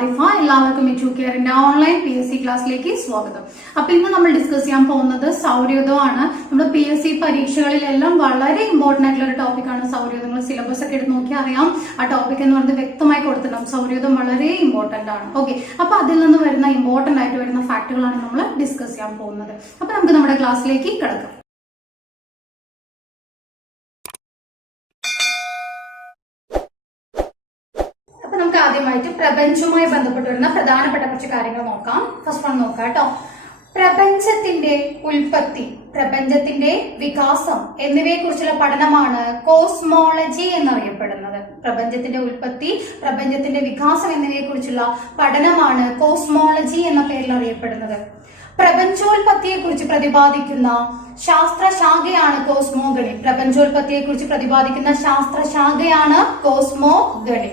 ആരിഫ. എല്ലാവർക്കും എഡ്യൂക്കെയറിന്റെ online PSC ക്ലാസ്സിലേക്ക് സ്വാഗതം. അപ്പൊ ഇന്ന് നമ്മൾ ഡിസ്കസ് ചെയ്യാൻ പോകുന്നത് സൗരയൂഥമാണ്. നമ്മുടെ PSC പരീക്ഷകളിലെല്ലാം വളരെ ഇമ്പോർട്ടന്റ് ആയിട്ടുള്ള ഒരു ടോപ്പിക്കാണ് സൗരയൂഥം. നിങ്ങൾ സിലബസ് ഒക്കെ എടുത്ത് നോക്കിയാൽ അറിയാം, ആ ടോപ്പിക് എന്ന് പറയുന്നത് വ്യക്തമായി കൊടുത്തിട്ടുണ്ടാവും. സൗരയൂഥം വളരെ ഇമ്പോർട്ടന്റ് ആണ്. ഓക്കെ, അപ്പൊ അതിൽ നിന്ന് വരുന്ന ഇമ്പോർട്ടന്റ് ആയിട്ട് വരുന്ന ഫാക്ടുകളാണ് നമ്മൾ ഡിസ്കസ് ചെയ്യാൻ പോകുന്നത്. അപ്പൊ നമുക്ക് നമ്മുടെ ക്ലാസ്സിലേക്ക് കിടക്കാം. നമുക്ക് ആദ്യമായിട്ട് പ്രപഞ്ചവുമായി ബന്ധപ്പെട്ട് വരുന്ന പ്രധാനപ്പെട്ട കുറച്ച് കാര്യങ്ങൾ നോക്കാം. ഫസ്റ്റ് വൺ നോക്കാം കേട്ടോ. പ്രപഞ്ചത്തിന്റെ ഉൽപ്പത്തി, പ്രപഞ്ചത്തിന്റെ വികാസം എന്നിവയെ കുറിച്ചുള്ള പഠനമാണ് കോസ്മോളജി എന്നറിയപ്പെടുന്നത്. പ്രപഞ്ചത്തിന്റെ ഉൽപ്പത്തി, പ്രപഞ്ചത്തിന്റെ വികാസം എന്നിവയെ കുറിച്ചുള്ള പഠനമാണ് കോസ്മോളജി എന്ന പേരിൽ അറിയപ്പെടുന്നത്. പ്രപഞ്ചോൽപത്തിയെ കുറിച്ച് പ്രതിപാദിക്കുന്ന ശാസ്ത്രശാഖയാണ് കോസ്മോഗണി. പ്രപഞ്ചോൽപത്തിയെ കുറിച്ച് പ്രതിപാദിക്കുന്ന ശാസ്ത്രശാഖയാണ് കോസ്മോഗണി.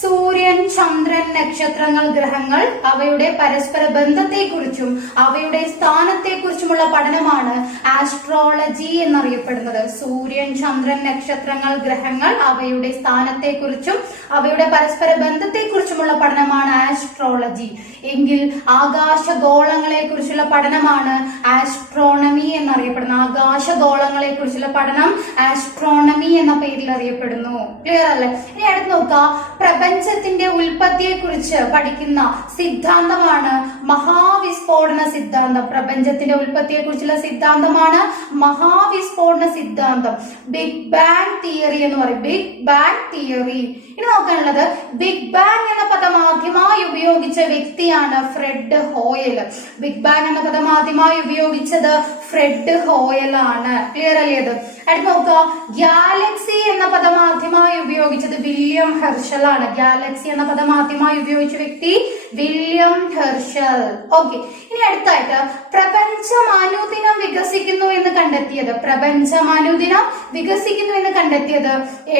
സൂര്യൻ, ചന്ദ്രൻ, നക്ഷത്രങ്ങൾ, ഗ്രഹങ്ങൾ അവയുടെ പരസ്പര ബന്ധത്തെക്കുറിച്ചും അവയുടെ സ്ഥാനത്തെക്കുറിച്ചുമുള്ള പഠനമാണ് ആസ്ട്രോളജി എന്നറിയപ്പെടുന്നത്. സൂര്യൻ, ചന്ദ്രൻ, നക്ഷത്രങ്ങൾ, ഗ്രഹങ്ങൾ അവയുടെ സ്ഥാനത്തെക്കുറിച്ചും അവയുടെ പരസ്പര ബന്ധത്തെക്കുറിച്ചുമുള്ള പഠനമാണ് ആസ്ട്രോളജി. എങ്കിൽ ആകാശഗോളങ്ങളെ കുറിച്ചുള്ള പഠനമാണ് ആസ്ട്രോണമി എന്നറിയപ്പെടുന്നത്. ആകാശഗോളങ്ങളെ കുറിച്ചുള്ള പഠനം ആസ്ട്രോണമി എന്ന പേരിൽ അറിയപ്പെടുന്നു. ക്ലിയർ അല്ലേ? ഇനി അടുത്ത് നോക്കാം. പ്രപഞ്ചത്തിന്റെ ഉൽപ്പത്തിയെ കുറിച്ച് പഠിക്കുന്ന സിദ്ധാന്തമാണ് മഹാവിസ്ഫോടന സിദ്ധാന്തം. പ്രപഞ്ചത്തിന്റെ ഉൽപ്പത്തിയെ കുറിച്ചുള്ള സിദ്ധാന്തമാണ് മഹാവിസ്ഫോടന സിദ്ധാന്തം. ബിഗ് ബാങ് തിയറി എന്ന് പറയും. Big bang theory. ഇനി നോക്കാനുള്ളത്, ബിഗ് ബാങ് എന്ന പദം ആദ്യമായി ഉപയോഗിച്ച വ്യക്തിയാണ് ഫ്രെഡ് ഹോയൽ. ബിഗ് ബാങ് എന്ന പദം ആദ്യമായി ഉപയോഗിച്ചത് ഫ്രെഡ് ഹോയൽ ആണ്. ക്ലിയർ അല്ലേ? അത് അടുത്ത് നോക്കുക. ഗാലക്സി എന്ന പദം ആദ്യമായി ഉപയോഗിച്ചത് വില്യം ഹെർഷൽ ആണ്. ഗാലക്സി എന്ന പദം ആദ്യമായി ഉപയോഗിച്ച വ്യക്തി വില്യം ഹെർഷൽ. ഓക്കെ, ഇനി അടുത്തായിട്ട് പ്രപഞ്ചം അനുദിനം വികസിക്കുന്നു എന്ന് കണ്ടെത്തിയത്, പ്രപഞ്ചം അനുദിനം വികസിക്കുന്നു എന്ന് കണ്ടെത്തിയത്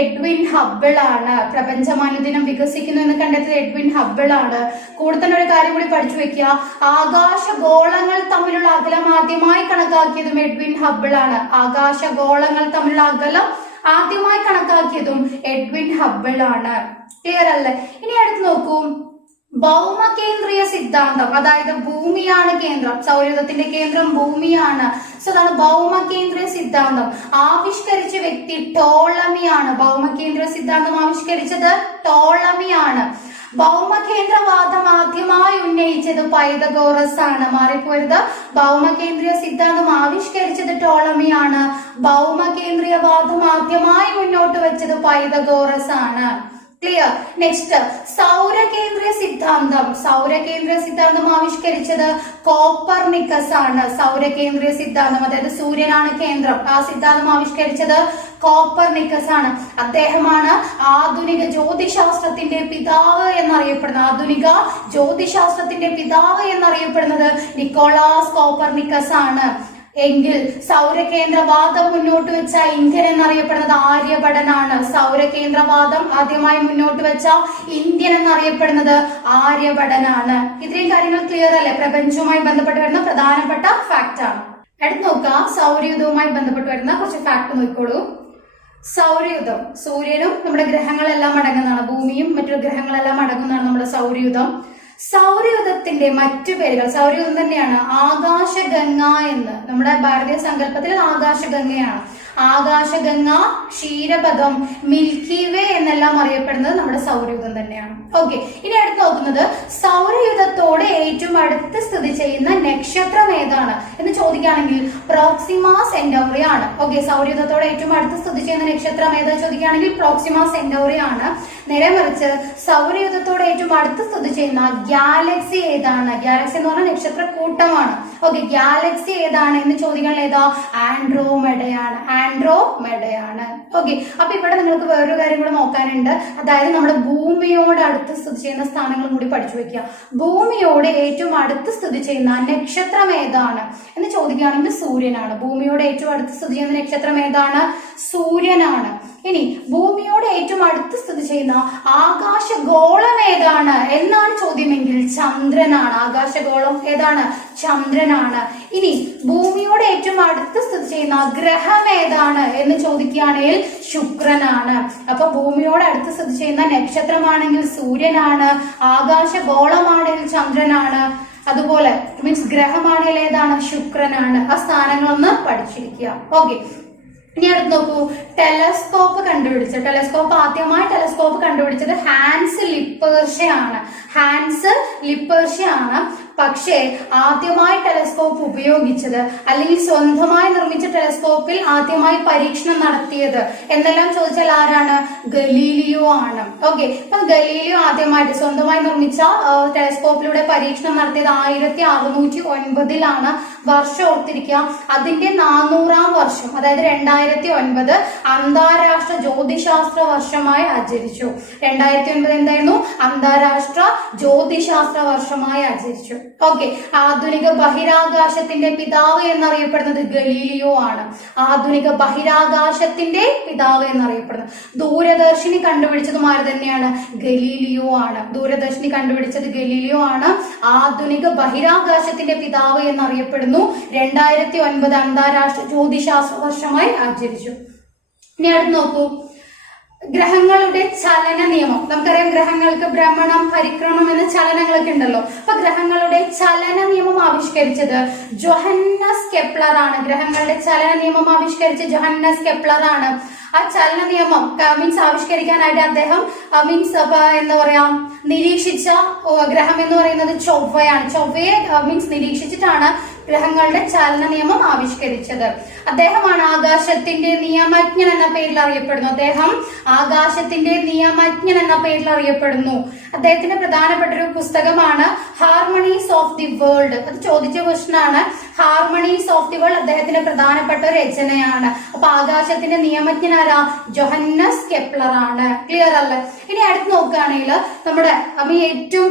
എഡ്വിൻ ഹബിൾ ആണ്. പ്രപഞ്ചം അനുദിനം വികസിക്കുന്നു എന്ന് കണ്ടെത്തിയത് എഡ്വിൻ ഹബിൾ ആണ്. കൂടെ തന്നെ ഒരു കാര്യം കൂടി പഠിച്ചു വെക്കുക. ആകാശഗോളങ്ങൾ തമ്മിലുള്ള അകലം ആദ്യമായി കണക്കാക്കിയതും എഡ്വിൻ ഹബിൾ ആണ്. ആകാശഗോളങ്ങൾ തമ്മിലുള്ള അകലം ആദ്യമായി കണക്കാക്കിയതും എഡ്വിൻ ഹബിൾ ആണ്. ക്ലിയർ അല്ലേ? ഇനി അടുത്ത് നോക്കൂ. ഭൗമകേന്ദ്രീയ സിദ്ധാന്തം, അതായത് ഭൂമിയാണ് കേന്ദ്രം, സൗരയൂഥത്തിന്റെ കേന്ദ്രം ഭൂമിയാണ്. സോ അതാണ് ഭൗമകേന്ദ്രീയ സിദ്ധാന്തം. ആവിഷ്കരിച്ച വ്യക്തി ടോളമിയാണ്. ഭൗമകേന്ദ്രീയ സിദ്ധാന്തം ആവിഷ്കരിച്ചത് ടോളമിയാണ്. ഭൗമകേന്ദ്രവാദം ആദ്യമായി ഉന്നയിച്ചത് പൈതഗോറസ് ആണ്. മാറിപ്പോരുത്. ഭൗമകേന്ദ്രീയ സിദ്ധാന്തം ആവിഷ്കരിച്ചത് ടോളമിയാണ്. ഭൗമകേന്ദ്രീയവാദം ആദ്യമായി മുന്നോട്ട് വെച്ചത് പൈതഗോറസ് ആണ്. ക്ലിയർ? നെക്സ്റ്റ്, സൗരകേന്ദ്രീയ സിദ്ധാന്തം. സൗരകേന്ദ്രീയ സിദ്ധാന്തം ആവിഷ്കരിച്ചത് കോപ്പർനിക്കസ് ആണ്. സൗരകേന്ദ്രീയ സിദ്ധാന്തം, അതായത് സൂര്യനാണ് കേന്ദ്രം, ആ സിദ്ധാന്തം ആവിഷ്കരിച്ചത് കോപ്പർനിക്കസ് ആണ്. അദ്ദേഹമാണ് ആധുനിക ജ്യോതിശാസ്ത്രത്തിന്റെ പിതാവ് എന്നറിയപ്പെടുന്നത്. ആധുനിക ജ്യോതിശാസ്ത്രത്തിന്റെ പിതാവ് എന്നറിയപ്പെടുന്നത് നിക്കോളാസ് കോപ്പർനിക്കസ് ആണ്. എങ്കിൽ സൗരകേന്ദ്രവാദം മുന്നോട്ട് വെച്ച ഇന്ത്യൻ എന്നറിയപ്പെടുന്നത് ആര്യഭടനാണ്. സൗരകേന്ദ്രവാദം ആദ്യമായി മുന്നോട്ട് വെച്ച ഇന്ത്യൻ എന്നറിയപ്പെടുന്നത് ആര്യഭടനാണ്. ഇത്രയും കാര്യങ്ങൾ ക്ലിയർ അല്ലേ? പ്രപഞ്ചവുമായി ബന്ധപ്പെട്ട് വരുന്ന പ്രധാനപ്പെട്ട ഫാക്ട് ആണ്. അടുത്ത് നോക്കാം. സൗരയൂഥവുമായി ബന്ധപ്പെട്ട് വരുന്ന കുറച്ച് ഫാക്ട് നോക്കിക്കോളൂ. സൗരയൂഥം, സൂര്യനും നമ്മുടെ ഗ്രഹങ്ങളെല്ലാം അടങ്ങുന്നതാണ്. ഭൂമിയും മറ്റു ഗ്രഹങ്ങളെല്ലാം അടങ്ങുന്നതാണ് നമ്മുടെ സൗരയൂഥം. സൗരയൂഥത്തിന്റെ മറ്റു പേരുകൾ, സൗരയൂഥം തന്നെയാണ് ആകാശഗംഗ എന്ന്. നമ്മുടെ ഭാരതീയ സങ്കല്പത്തിൽ ആകാശഗംഗയാണ്. ആകാശഗംഗ, ക്ഷീരപഥം, മിൽക്കി വേ എന്നെല്ലാം അറിയപ്പെടുന്നത് നമ്മുടെ സൗരയൂഥം തന്നെയാണ്. ഓക്കെ, ഇനി അടുത്ത് നോക്കുന്നത് സൗരയൂഥത്തോട് ഏറ്റവും അടുത്ത് സ്ഥിതി ചെയ്യുന്ന നക്ഷത്രം ഏതാണ് എന്ന് ചോദിക്കുകയാണെങ്കിൽ പ്രോക്സിമ സെന്റൗറി ആണ്. ഓക്കെ, സൗരയൂഥത്തോട് ഏറ്റവും അടുത്ത് സ്ഥിതി ചെയ്യുന്ന നക്ഷത്രം ഏതാ ചോദിക്കുകയാണെങ്കിൽ പ്രോക്സിമ സെന്റൗറി ആണ്. നേരെ മറിച്ച് സൗരയൂഥത്തോട് ഏറ്റവും അടുത്ത് സ്ഥിതി ചെയ്യുന്ന ഗാലക്സി ഏതാണ്? ഗാലക്സി എന്ന് പറഞ്ഞാൽ നക്ഷത്ര കൂട്ടമാണ്. ഓക്കെ, ഗാലക്സി ഏതാണ് എന്ന് ചോദിക്കാൻ ഏതാ? ആൻഡ്രോമെഡയാണ്. ആൻഡ്രോമെഡയാണ്. ഓക്കെ, അപ്പൊ ഇവിടെ നിങ്ങൾക്ക് വേറൊരു കാര്യം കൂടെ നോക്കാനുണ്ട്. അതായത് നമ്മുടെ ഭൂമിയോട് അടുത്ത് സ്ഥിതി ചെയ്യുന്ന സ്ഥാനങ്ങളും കൂടി പഠിച്ചു വെക്കുക. ഭൂമിയോട് ഏറ്റവും അടുത്ത് സ്ഥിതി ചെയ്യുന്ന നക്ഷത്രം ഏതാണ് എന്ന് ചോദിക്കുകയാണെങ്കിൽ സൂര്യനാണ്. ഭൂമിയോട് ഏറ്റവും അടുത്ത് സ്ഥിതി ചെയ്യുന്ന നക്ഷത്രം ഏതാണ്? സൂര്യനാണ്. ഇനി ഭൂമിയോട് ഏറ്റവും അടുത്ത് സ്ഥിതി ചെയ്യുന്ന ആകാശഗോളം ഏതാണ് എന്നാണ് ചോദ്യമെങ്കിൽ ചന്ദ്രനാണ്. ആകാശഗോളം ഏതാണ്? ചന്ദ്രനാണ്. ഇനി ഭൂമിയോട് ഏറ്റവും അടുത്ത് അടുത്ത് സ്ഥിതി ചെയ്യുന്ന ഗ്രഹം ഏതാണ് എന്ന് ചോദിക്കുകയാണെങ്കിൽ ശുക്രനാണ്. അപ്പൊ ഭൂമിയോട് അടുത്ത് സ്ഥിതി ചെയ്യുന്ന നക്ഷത്രമാണെങ്കിൽ സൂര്യനാണ്, ആകാശഗോളമാണെങ്കിൽ ചന്ദ്രനാണ്, അതുപോലെ മീൻസ് ഗ്രഹമാണെങ്കിൽ ഏതാണ്? ശുക്രനാണ്. ആ സ്ഥാനങ്ങളൊന്ന് പഠിച്ചിരിക്കുക. ഓക്കെ, ഇനി അടുത്ത് നോക്കൂ, ടെലസ്കോപ്പ് ആദ്യമായി ടെലസ്കോപ്പ് കണ്ടുപിടിച്ചത് ഹാൻസ് ലിപ്പേർഷെ ആണ്. പക്ഷേ ആദ്യമായി ടെലസ്കോപ്പ് ഉപയോഗിച്ചത് അല്ലെങ്കിൽ സ്വന്തമായി നിർമ്മിച്ച ടെലസ്കോപ്പിൽ ആദ്യമായി പരീക്ഷണം നടത്തിയത് എന്നെല്ലാം ചോദിച്ചാൽ ആരാണ്? ഗലീലിയോ ആണ്. ഓക്കെ, അപ്പൊ ഗലീലിയോ ആദ്യമായിട്ട് സ്വന്തമായി നിർമ്മിച്ച ടെലസ്കോപ്പിലൂടെ പരീക്ഷണം നടത്തിയത് 1609 വർഷം ഓർത്തിരിക്കുക. അതിന്റെ 400-ാം വർഷം, അതായത് 2009 അന്താരാഷ്ട്ര ജ്യോതിശാസ്ത്ര വർഷമായി ആചരിച്ചു. 2009 എന്തായിരുന്നു? അന്താരാഷ്ട്ര ജ്യോതിശാസ്ത്ര വർഷമായി ആചരിച്ചു. ഓക്കെ, ആധുനിക ബഹിരാകാശത്തിന്റെ പിതാവ് എന്നറിയപ്പെടുന്നത് ഗലീലിയോ ആണ്. ആധുനിക ബഹിരാകാശത്തിന്റെ പിതാവ് എന്നറിയപ്പെടുന്നത്. ദൂരദർശിനി കണ്ടുപിടിച്ചതും ആര് തന്നെയാണ്? ഗലീലിയോ ആണ്. ദൂരദർശിനി കണ്ടുപിടിച്ചത് ഗലീലിയോ ആണ്. ആധുനിക ബഹിരാകാശത്തിന്റെ പിതാവ് എന്നറിയപ്പെടുന്നു. 2009 അന്താരാഷ്ട്ര ജ്യോതിശാസ്ത്ര വർഷമായി ആചരിച്ചു. ഇനി അടുത്ത് നോക്കൂ, ഗ്രഹങ്ങളുടെ ചലന നിയമം. നമുക്കറിയാം ഗ്രഹങ്ങൾക്ക് ഭ്രമണം, പരിക്രമണം എന്ന ചലനങ്ങളൊക്കെ ഉണ്ടല്ലോ. അപ്പൊ ഗ്രഹങ്ങളുടെ ചലന നിയമം ആവിഷ്കരിച്ചത് ജോഹന്നസ് കെപ്ലർ ആണ്. ഗ്രഹങ്ങളുടെ ചലന നിയമം ആവിഷ്കരിച്ച ജോഹന്നസ് കെപ്ലർ ആണ്. ആ ചലന നിയമം മീൻസ് ആവിഷ്കരിക്കാനായിട്ട് അദ്ദേഹം എന്താ പറയാ നിരീക്ഷിച്ച ഗ്രഹം എന്ന് പറയുന്നത് ചൊവ്വയാണ്. ചൊവ്വയെ മീൻസ് നിരീക്ഷിച്ചിട്ടാണ് ഗ്രഹങ്ങളുടെ ചലന നിയമം ആവിഷ്കരിച്ചത്. അദ്ദേഹമാണ് ആകാശത്തിന്റെ നിയമജ്ഞൻ എന്ന പേരിൽ അറിയപ്പെടുന്നു. അദ്ദേഹത്തിന്റെ പ്രധാനപ്പെട്ട ഒരു പുസ്തകമാണ് ഹാർമണീസ് ഓഫ് ദി വേൾഡ്. അത് ചോദിച്ച ക്വസ്റ്റൻ ആണ്. ഹാർമണീസ് ഓഫ് ദി വേൾഡ് അദ്ദേഹത്തിന്റെ പ്രധാനപ്പെട്ട രചനയാണ്. അപ്പൊ ആകാശത്തിന്റെ നിയമജ്ഞനാരാ? ജോഹന്നസ് കെപ്ലർ ആണ്. ക്ലിയർ അല്ലേ? ഇനി അടുത്ത് നോക്കുകയാണെങ്കിൽ നമ്മുടെ ഏറ്റവും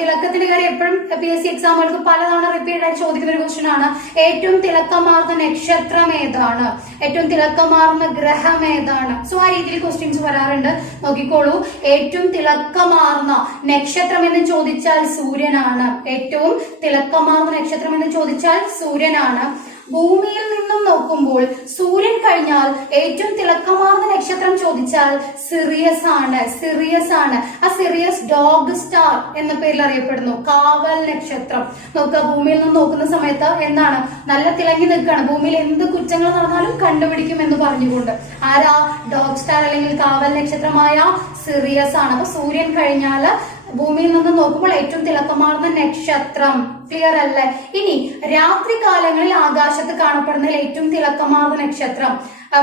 തിളക്കത്തിന്റെ കാര്യം എപ്പോഴും PSC എക്സാമുകൾക്ക് പലതവണ റിപ്പീറ്റ് ആയിട്ട് ചോദിക്കുന്ന ഒരു ക്വസ്റ്റൻ ആണ്. ഏറ്റവും തിളക്കമാർന്ന നക്ഷത്രം ഏതാണ്? ഏറ്റവും തിളക്കമാർന്ന ഗ്രഹം ഏതാണ്? സോ ആ രീതിയിൽ ക്വസ്റ്റ്യൻസ് വരാറുണ്ട്. നോക്കിക്കോളൂ, ഏറ്റവും തിളക്കമാർന്ന നക്ഷത്രം എന്ന് ചോദിച്ചാൽ സൂര്യനാണ്. ഏറ്റവും തിളക്കമാർന്ന നക്ഷത്രം എന്ന് ചോദിച്ചാൽ സൂര്യനാണ്. ഭൂമിയിൽ നിന്നും നോക്കുമ്പോൾ സൂര്യൻ കഴിഞ്ഞാൽ ഏറ്റവും തിളക്കമാർന്ന നക്ഷത്രം ചോദിച്ചാൽ സിറിയസ് ആണ്. ആ സിറിയസ് ഡോഗ് സ്റ്റാർ എന്ന പേരിൽ അറിയപ്പെടുന്നു. കാവൽ നക്ഷത്രം. നോക്കുക, ഭൂമിയിൽ നിന്ന് നോക്കുന്ന സമയത്ത് എന്താണ്? നല്ല തിളങ്ങി നിൽക്കുകയാണ്. ഭൂമിയിൽ എന്ത് കുറ്റങ്ങൾ നടന്നാലും കണ്ടുപിടിക്കും എന്ന് പറഞ്ഞുകൊണ്ട് ആരാ? ഡോഗ് സ്റ്റാർ അല്ലെങ്കിൽ കാവൽ നക്ഷത്രമായ സിറിയസ് ആണ്. അപ്പൊ സൂര്യൻ കഴിഞ്ഞാല് ഭൂമിയിൽ നിന്ന് നോക്കുമ്പോൾ ഏറ്റവും തിളക്കമാർന്ന നക്ഷത്രം. ക്ലിയർ അല്ലേ? ഇനി രാത്രി കാലങ്ങളിൽ ആകാശത്ത് കാണപ്പെടുന്നതിൽ ഏറ്റവും തിളക്കമാർന്ന നക്ഷത്രം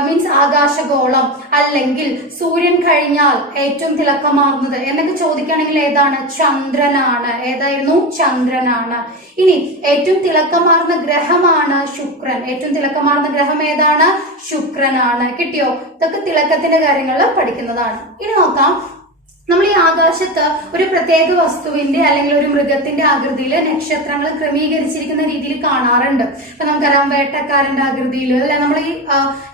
മീൻസ് ആകാശഗോളം അല്ലെങ്കിൽ സൂര്യൻ കഴിഞ്ഞാൽ ഏറ്റവും തിളക്കമാർന്നത് എന്നൊക്കെ ചോദിക്കുകയാണെങ്കിൽ ഏതാണ്? ചന്ദ്രനാണ്. ഏതായിരുന്നു? ചന്ദ്രനാണ്. ഇനി ഏറ്റവും തിളക്കമാർന്ന ഗ്രഹമാണ് ശുക്രൻ. ഏറ്റവും തിളക്കമാർന്ന ഗ്രഹം ഏതാണ്? ശുക്രനാണ്. കിട്ടിയോ? ഇതൊക്കെ തിളക്കത്തിന്റെ കാര്യങ്ങൾ പഠിക്കുന്നതാണ്. ഇനി നോക്കാം, നമ്മൾ ഈ ആകാശത്ത് ഒരു പ്രത്യേക വസ്തുവിന്റെ അല്ലെങ്കിൽ ഒരു മൃഗത്തിന്റെ ആകൃതിയിൽ നക്ഷത്രങ്ങൾ ക്രമീകരിച്ചിരിക്കുന്ന രീതിയിൽ കാണാറുണ്ട്. ഇപ്പൊ നമുക്കറിയാം വേട്ടക്കാരന്റെ ആകൃതിയിൽ അല്ലെ, നമ്മൾ ഈ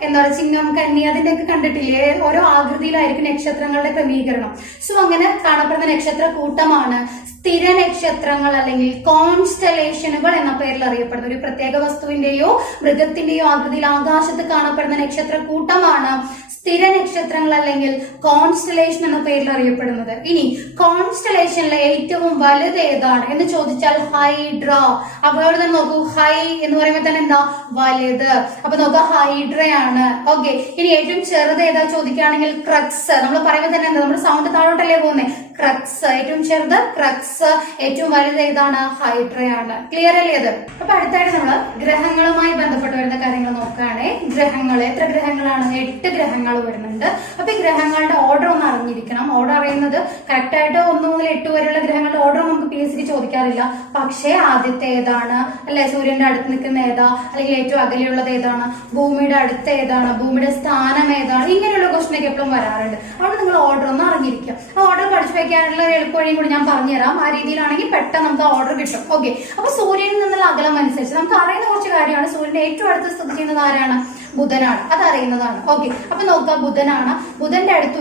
എന്താ പറയുക ചിഹ്നം, കന്നി അതിന്റെ ഒക്കെ കണ്ടിട്ടില്ലേ? ഓരോ ആകൃതിയിലായിരിക്കും നക്ഷത്രങ്ങളുടെ ക്രമീകരണം. സോ അങ്ങനെ കാണപ്പെടുന്ന നക്ഷത്ര കൂട്ടമാണ് സ്ഥിര നക്ഷത്രങ്ങൾ അല്ലെങ്കിൽ കോൺസ്റ്റലേഷനുകൾ എന്ന പേരിൽ അറിയപ്പെടുന്ന ഒരു പ്രത്യേക വസ്തുവിന്റെയോ മൃഗത്തിന്റെയോ ആകൃതിയിൽ ആകാശത്ത് കാണപ്പെടുന്ന നക്ഷത്ര കൂട്ടമാണ് സ്ഥിര നക്ഷത്രങ്ങൾ അല്ലെങ്കിൽ കോൺസ്റ്റലേഷൻ എന്ന പേരിൽ അറിയപ്പെടുന്നത്. ഇനി കോൺസ്റ്റലേഷനിലെ ഏറ്റവും വലുത് ഏതാണ് എന്ന് ചോദിച്ചാൽ ഹൈഡ്ര. അപ്പോൾ അവിടെ തന്നെ നോക്കൂ, ഹൈ എന്ന് പറയുമ്പോൾ തന്നെ എന്താ? വലുത്. അപ്പൊ നോക്കുക, ഹൈഡ്രയാണ്. ഓക്കെ, ഇനി ഏറ്റവും ചെറുത് ഏതാ ചോദിക്കുകയാണെങ്കിൽ ക്രക്സ്. നമ്മൾ പറയുമ്പോൾ തന്നെ എന്താ? നമ്മുടെ സൗണ്ട് താഴോട്ടല്ലേ പോകുന്നത്? ക്രക്സ്. ഏറ്റവും ചെറുത് ക്രക്സ്. ഏറ്റവും വലുത് ഏതാണ്? ഹൈഡ്രയാണ്. ക്ലിയർ അല്ലേ അത്? അപ്പൊ അടുത്തായിട്ട് നമ്മൾ ഗ്രഹങ്ങളുമായി ബന്ധപ്പെട്ട് വരുന്ന കാര്യങ്ങൾ നോക്കുകയാണെ. ഗ്രഹങ്ങൾ എത്ര ഗ്രഹങ്ങളാണ്? 8 ഗ്രഹങ്ങൾ വരുന്നുണ്ട്. അപ്പൊ ഈ ഗ്രഹങ്ങളുടെ ഓർഡർ ഒന്ന് അറിഞ്ഞിരിക്കണം. ഓർഡർ അറിയുന്നത് കറക്റ്റ് ആയിട്ട് 1 മുതൽ 8 വരെയുള്ള ഗ്രഹങ്ങളുടെ ഓർഡർ നമുക്ക് PSC ചോദിക്കാറില്ല. പക്ഷേ ആദ്യത്തെ ഏതാണ് അല്ലെ? സൂര്യന്റെ അടുത്ത് നിൽക്കുന്ന ഏതാ? അല്ലെങ്കിൽ ഏറ്റവും അകലെയുള്ളത് ഏതാണ്? ഭൂമിയുടെ അടുത്ത് ഏതാണ്? ഭൂമിയുടെ സ്ഥാനം ഏതാണ്? ഇങ്ങനെയുള്ള ക്വസ്റ്റൻ ഒക്കെ എപ്പോഴും വരാറുണ്ട്. അവിടെ നിങ്ങൾ ഓർഡർ ഒന്ന് അറിഞ്ഞിരിക്കുക. ആ ഓർഡർ പഠിച്ചു വെക്കാനുള്ള എളുപ്പവഴിയും കൂടി ഞാൻ പറഞ്ഞുതരാം. ആ രീതിയിലാണെങ്കിൽ പെട്ടെന്ന് നമുക്ക് ഓർഡർ കിട്ടും. ഓക്കെ, അപ്പൊ സൂര്യനിൽ നിന്നുള്ള അകലം അനുസരിച്ച് നമുക്ക് അറിയുന്ന കുറച്ച് കാര്യമാണ്. സൂര്യന്റെ ഏറ്റവും അടുത്ത് സ്ഥിതി ചെയ്യുന്നത് ആരാണ്? ആരാണ്? ബുധനാണ്. അതറിയുന്നതാണ്. ഓക്കെ, അപ്പൊ നോക്കുക, ബുധനാണ്. ബുധന്റെ അടുത്ത്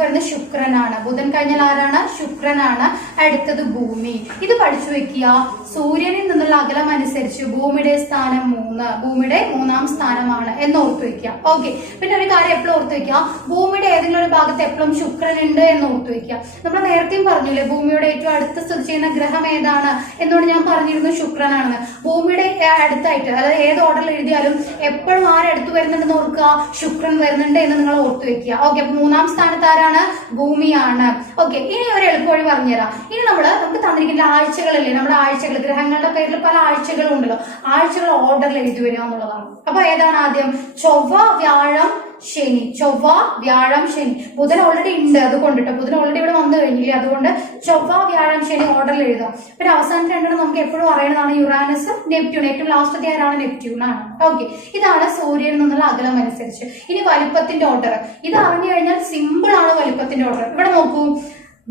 വരുന്ന ശുക്രനാണ്. ബുധൻ കഴിഞ്ഞാൽ ആരാണ്? ശുക്രനാണ്. അടുത്തത് ഭൂമി. ഇത് പഠിച്ചു വെക്കുക. സൂര്യനിൽ നിന്നുള്ള അകലം അനുസരിച്ച് ഭൂമിയുടെ സ്ഥാനം 3, ഭൂമിയുടെ 3ാം സ്ഥാനമാണ് എന്ന് ഓർത്തു വെക്കുക. ഓക്കെ, പിന്നെ ഒരു കാര്യം എപ്പോഴും ഓർത്തു വെക്കുക, ഭൂമിയുടെ ഏതെങ്കിലും ഒരു ഭാഗത്ത് എപ്പോഴും ശുക്രൻ ഉണ്ട് എന്ന് ഓർത്തു വെക്കുക. നമ്മൾ നേരത്തെയും പറഞ്ഞില്ലേ, ഭൂമിയുടെ ഏറ്റവും അടുത്ത് സ്ഥിതി ചെയ്യുന്ന ഗ്രഹം ഏതാണ് എന്നോട് ഞാൻ പറഞ്ഞിരുന്നു, ശുക്രനാണെന്ന്. ഭൂമിയുടെ അടുത്തായിട്ട്, അതായത് ഏത് ഓർഡറിൽ എഴുതിയാലും എപ്പോഴും ആരെടുത്ത് വരുന്നുണ്ടെന്ന് ഓർക്കുക, ശുക്രൻ വരുന്നുണ്ട് എന്ന് നിങ്ങൾ ഓർത്തു വെക്കുക. ഓക്കെ, 3ാം സ്ഥാനത്ത് ആരാണ്? ഭൂമിയാണ്. ഓക്കെ, ഇനി ഒരു എളുപ്പവഴി പറഞ്ഞുതരാം. ഇനി നമുക്ക് തന്നിരിക്കുന്ന ആഴ്ചകളില്ലേ, നമ്മുടെ ആഴ്ചകൾ, ഗ്രഹങ്ങളുടെ പേരിൽ പല ആഴ്ചകളും ഉണ്ടല്ലോ, ആഴ്ചകൾ ഓർഡറിൽ എഴുതി വരിക എന്നുള്ളതാണ്. അപ്പൊ ഏതാണ് ആദ്യം? ചൊവ്വ, വ്യാഴം, ശനി. ചൊവ്വ, വ്യാഴം, ശനി. ബുധൻ ഓൾറെഡി ഉണ്ട്, അതുകൊണ്ടിട്ട് ബുധൻ ഓൾറെഡി ഇവിടെ വന്നു കഴിഞ്ഞില്ലേ, അതുകൊണ്ട് ചൊവ്വ, വ്യാഴം, ശനി ഓർഡറിൽ എഴുതാം. പിന്നെ അവസാനത്തെ രണ്ടെണ്ണം നമുക്ക് എപ്പോഴും അറിയുന്നതാണ്, യുറാനസ്, നെപ്റ്റ്യൂൺ. ഏറ്റവും ലാസ്റ്റ് ആരാണ്? നെപ്റ്റ്യൂൺ ആണ്. ഓക്കെ, ഇതാണ് സൂര്യനിൽ നിന്നുള്ള അകലം അനുസരിച്ച്. ഇനി വലിപ്പത്തിന്റെ ഓർഡർ, ഇത് അറിഞ്ഞു കഴിഞ്ഞാൽ സിമ്പിൾ ആണ് വലിപ്പത്തിന്റെ ഓർഡർ. ഇവിടെ നോക്കൂ,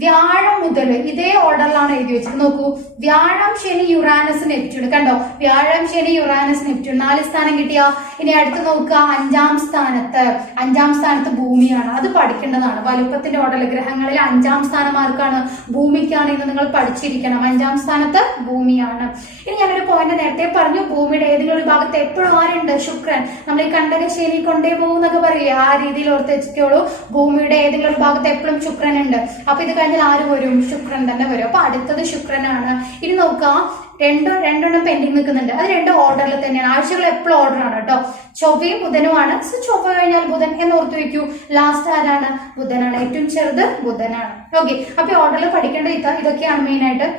വ്യാഴം മുതൽ ഇതേ ഓർഡറിലാണ് എഴുതി വെച്ചത്. നോക്കൂ, വ്യാഴം, ശനി, യുറാനസ്, നെപ്റ്റ്യൂൺ. കണ്ടോ, വ്യാഴം, ശനി, യുറാനസ്, നെപ്റ്റ്യൂൺ. 4 സ്ഥാനം കിട്ടിയ. ഇനി അടുത്ത് നോക്കുക, 5ാം സ്ഥാനത്ത് ഭൂമിയാണ്. അത് പഠിക്കേണ്ടതാണ്. വലുപ്പത്തിന്റെ ഓർഡറിൽ ഗ്രഹങ്ങളിൽ 5ാം സ്ഥാനം ആർക്കാണ്? ഭൂമിക്കാണ് എന്ന് നിങ്ങൾ പഠിച്ചിരിക്കണം. 5ാം സ്ഥാനത്ത് ഭൂമിയാണ്. ഇനി ഞാനൊരു പോയിന്റ് നേരത്തെ പറഞ്ഞു, ഭൂമിയുടെ ഏതെങ്കിലും ഒരു ഭാഗത്ത് എപ്പോഴും ആരുണ്ട്? ശുക്രൻ. നമ്മൾ ഈ കണ്ടകശേരി കൊണ്ടേ പോകുന്നൊക്കെ പറയില്ലേ, ആ രീതിയിൽ ഓർത്ത് വെച്ചിട്ടുള്ളൂ. ഭൂമിയുടെ ഏതെങ്കിലും ഒരു ഭാഗത്ത് എപ്പോഴും ശുക്രൻ ഉണ്ട്. അപ്പൊ ഇത് കഴിഞ്ഞാൽ ആര് വരും? ശുക്രൻ തന്നെ വരും. അപ്പൊ അടുത്തത് ശുക്രനാണ്. ഇനി നോക്കാം, രണ്ടെണ്ണം പെൻഡിങ് നിൽക്കുന്നുണ്ട്. അത് 2 ഓർഡറിൽ തന്നെയാണ്. ആഴ്ചകൾ എപ്പോഴും ഓർഡർ ആണ് കേട്ടോ. ചൊവ്വയും ബുധനുമാണ്. സോ ചൊവ്വ കഴിഞ്ഞാൽ ബുധൻ എന്ന് ഓർത്തു വെക്കൂ. ലാസ്റ്റ് ആരാണ്? ബുധനാണ്. ഏറ്റവും ചെറുത് ബുധനാണ്. ഓക്കെ, അപ്പൊ ഓർഡറിൽ പഠിക്കേണ്ട ഇതൊക്കെയാണ് മെയിൻ ആയിട്ട്.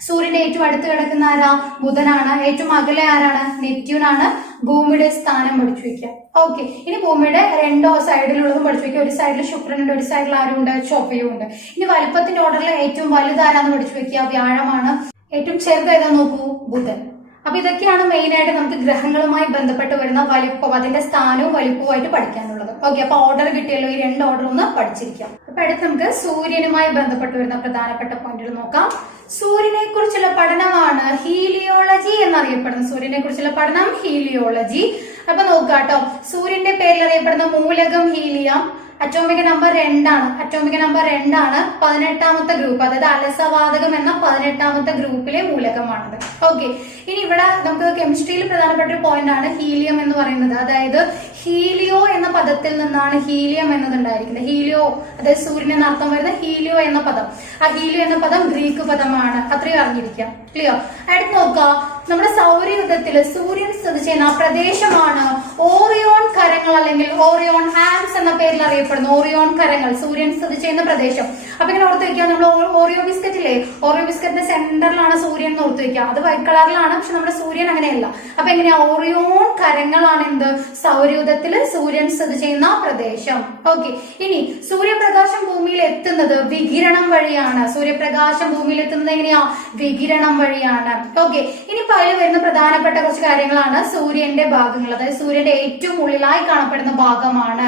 സൂര്യന്റെ ഏറ്റവും അടുത്ത് കിടക്കുന്ന ആരാ? ബുധനാണ്. ഏറ്റവും അകലെ ആരാണ്? നെപ്റ്റ്യൂൺ ആണ്. ഭൂമിയുടെ സ്ഥാനം പഠിച്ചു വെക്കുക. ഓക്കെ, ഇനി ഭൂമിയുടെ 2 സൈഡിലുള്ളതും പഠിച്ചു വെക്കുക. ഒരു സൈഡിൽ ശുക്രനുണ്ട്, ഒരു സൈഡിൽ ആരുണ്ട്? ചൊവ്വയും ഉണ്ട്. ഇനി വലുപ്പത്തിന്റെ ഓർഡറിൽ ഏറ്റവും വലുതാരാന്ന് പഠിച്ചു വെക്കുക. വ്യാഴമാണ്. ഏറ്റവും ചെറുത് ഏതാ നോക്കൂ? ബുധൻ. അപ്പൊ ഇതൊക്കെയാണ് മെയിൻ ആയിട്ട് നമുക്ക് ഗ്രഹങ്ങളുമായി ബന്ധപ്പെട്ട് വരുന്ന വലിപ്പം, അതിന്റെ സ്ഥാനവും വലിപ്പവുമായിട്ട് പഠിക്കാനുള്ളത്. ഓക്കെ, അപ്പൊ ഓർഡർ കിട്ടിയല്ലോ, ഈ 2 ഓർഡർ ഒന്ന് പഠിച്ചിരിക്കാം. അപ്പൊ അടുത്ത് നമുക്ക് സൂര്യനുമായി ബന്ധപ്പെട്ട് വരുന്ന പ്രധാനപ്പെട്ട പോയിന്റുകൾ നോക്കാം. സൂര്യനെ കുറിച്ചുള്ള പഠനമാണ് ഹീലിയോളജി എന്നറിയപ്പെടുന്നത്. സൂര്യനെ കുറിച്ചുള്ള പഠനം ഹീലിയോളജി. അപ്പൊ നോക്കാട്ടോ, സൂര്യന്റെ പേരിൽ അറിയപ്പെടുന്ന മൂലകം ഹീലിയം. അറ്റോമിക് നമ്പർ 2 ആണ്. 18ാമത്തെ ഗ്രൂപ്പ്, അതായത് അലസവാതകം എന്ന 18ാമത്തെ ഗ്രൂപ്പിലെ മൂലകമാണത്. ഓക്കെ, ഇനി ഇവിടെ നമുക്ക് കെമിസ്ട്രിയിൽ പ്രധാനപ്പെട്ട ഒരു പോയിന്റ് ആണ് ഹീലിയം എന്ന് പറയുന്നത്. അതായത് ഹീലിയോ എന്ന പദത്തിൽ നിന്നാണ് ഹീലിയം എന്നത് ഉണ്ടായിരിക്കുന്നത്. ഹീലിയോ, അതായത് സൂര്യൻ എന്ന അർത്ഥം വരുന്ന ഹീലിയോ എന്ന പദം. ആ ഹീലിയോ എന്ന പദം ഗ്രീക്ക് പദമാണ്. അത്രയും അറിഞ്ഞിരിക്കാം. ക്ലിയർ? അടുത്ത് നോക്കാം, നമ്മുടെ സൗരയൂഥത്തിൽ സൂര്യൻ സ്ഥിതി ചെയ്യുന്ന പ്രദേശമാണ് ഓറിയോൺ കരങ്ങൾ, അല്ലെങ്കിൽ ഓറിയോൺ ഹാംസ് എന്ന പേരിൽ അറിയപ്പെടുന്നു. ഓറിയോൺ കരങ്ങൾ, സൂര്യൻ സ്ഥിതി ചെയ്യുന്ന പ്രദേശം. അപ്പൊ ഇങ്ങനെ ഓർത്ത് വെക്കുക, നമ്മൾ ഓറിയോ ബിസ്ക്കറ്റ് ഇല്ലേ, ഓറിയോ ബിസ്ക്കറ്റിന്റെ സെന്ററിലാണ് സൂര്യൻ എന്ന് ഓർത്ത് വെക്കുക. അത് വൈറ്റ് കളറിലാണ്, പക്ഷെ നമ്മുടെ സൂര്യൻ അങ്ങനെയല്ല. അപ്പൊ എങ്ങനെയാ? ഓറിയോൺ കരങ്ങളാണ് എന്ത്? സൗരയൂഥത്തില് സൂര്യൻ സ്ഥിതി ചെയ്യുന്ന പ്രദേശം. ഓക്കെ, ഇനി സൂര്യപ്രകാശം ഭൂമിയിൽ എത്തുന്നത് വികിരണം വഴിയാണ്. സൂര്യപ്രകാശം ഭൂമിയിൽ എത്തുന്നത് എങ്ങനെയാ? വികിരണം വഴിയാണ്. ഓക്കെ, ഇനി അതിൽ വരുന്ന പ്രധാനപ്പെട്ട കുറച്ച് കാര്യങ്ങളാണ് സൂര്യന്റെ ഭാഗങ്ങൾ. അതായത് സൂര്യന്റെ ഏറ്റവും ഉള്ളിലായി കാണപ്പെടുന്ന ഭാഗമാണ്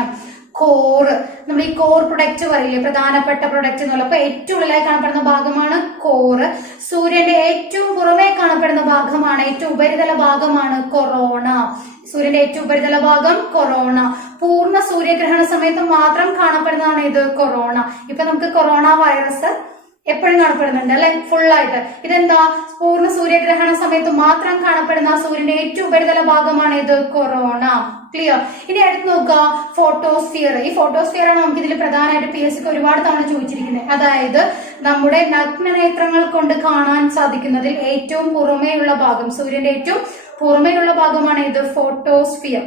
കോർ. നമ്മൾ ഈ കോർ പ്രൊഡക്റ്റ് പറയില്ലേ, പ്രധാനപ്പെട്ട പ്രൊഡക്റ്റ് എന്നുള്ള. അപ്പൊ ഏറ്റവും ഉള്ളിലായി കാണപ്പെടുന്ന ഭാഗമാണ് കോർ. സൂര്യന്റെ ഏറ്റവും പുറമേ കാണപ്പെടുന്ന ഭാഗമാണ്, ഏറ്റവും ഉപരിതല ഭാഗമാണ് കൊറോണ. സൂര്യന്റെ ഏറ്റവും ഉപരിതല ഭാഗം കൊറോണ. പൂർണ്ണ സൂര്യഗ്രഹണ സമയത്ത് മാത്രം കാണപ്പെടുന്നതാണ് ഇത് കൊറോണ. ഇപ്പൊ നമുക്ക് കൊറോണ വൈറസ് എപ്പോഴും കാണപ്പെടുന്നുണ്ട് അല്ലെ, ഫുൾ ആയിട്ട്. ഇതെന്താ? പൂർണ്ണ സൂര്യഗ്രഹണ സമയത്ത് മാത്രം കാണപ്പെടുന്ന സൂര്യന്റെ ഏറ്റവും ഉപരിതല ഭാഗമാണ് ഇത് കൊറോണ. ക്ലിയർ? ഇനി അടുത്ത് നോക്കുക, ഫോട്ടോസ്ഫിയർ. ഈ ഫോട്ടോസ്ഫിയർ ആണ് നമുക്ക് ഇതിൽ പ്രധാനമായിട്ട് PSC ഒരുപാട് തവണ ചോദിച്ചിരിക്കുന്നത്. അതായത് നമ്മുടെ നഗ്നനേത്രങ്ങൾ കൊണ്ട് കാണാൻ സാധിക്കുന്നതിൽ ഏറ്റവും പുറമേയുള്ള ഭാഗം, സൂര്യന്റെ ഏറ്റവും പുറമേയുള്ള ഭാഗമാണ് ഇത് ഫോട്ടോസ്ഫിയർ.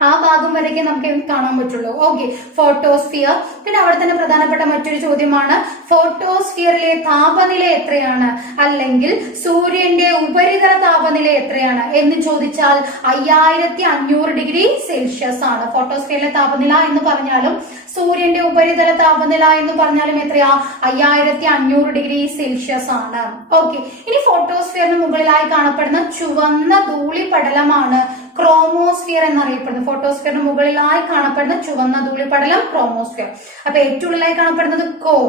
ആ ഭാഗം വരയ്ക്ക് നമുക്ക് കാണാൻ പറ്റുള്ളൂ. Okay, photosphere. പിന്നെ അവിടെ തന്നെ പ്രധാനപ്പെട്ട മറ്റൊരു ചോദ്യമാണ്, ഫോട്ടോസ്ഫിയറിലെ താപനില എത്രയാണ്, അല്ലെങ്കിൽ സൂര്യന്റെ ഉപരിതല താപനില എത്രയാണ് എന്ന് ചോദിച്ചാൽ 5500 ഡിഗ്രി സെൽഷ്യസ് ആണ്. ഫോട്ടോസ്ഫിയറിലെ താപനില എന്ന് പറഞ്ഞാലും സൂര്യന്റെ ഉപരിതല താപനില എന്ന് പറഞ്ഞാലും എത്രയാ? 5500 ഡിഗ്രി സെൽഷ്യസ് ആണ്. ഓക്കെ, ഇനി ഫോട്ടോസ്ഫിയറിന് മുകളിലായി കാണപ്പെടുന്ന ചുവന്ന ധൂളിപടലമാണ് ക്രോമോസ്ഫിയർ എന്നറിയപ്പെടുന്നത്. ഫോട്ടോസ്ഫിയറിന് മുകളിലായി കാണപ്പെടുന്ന ചുവന്ന ധൂളിപടലം ക്രോമോസ്ഫിയർ. അപ്പൊ ഏറ്റവും ഉള്ളിലായി കാണപ്പെടുന്നത് കോർ,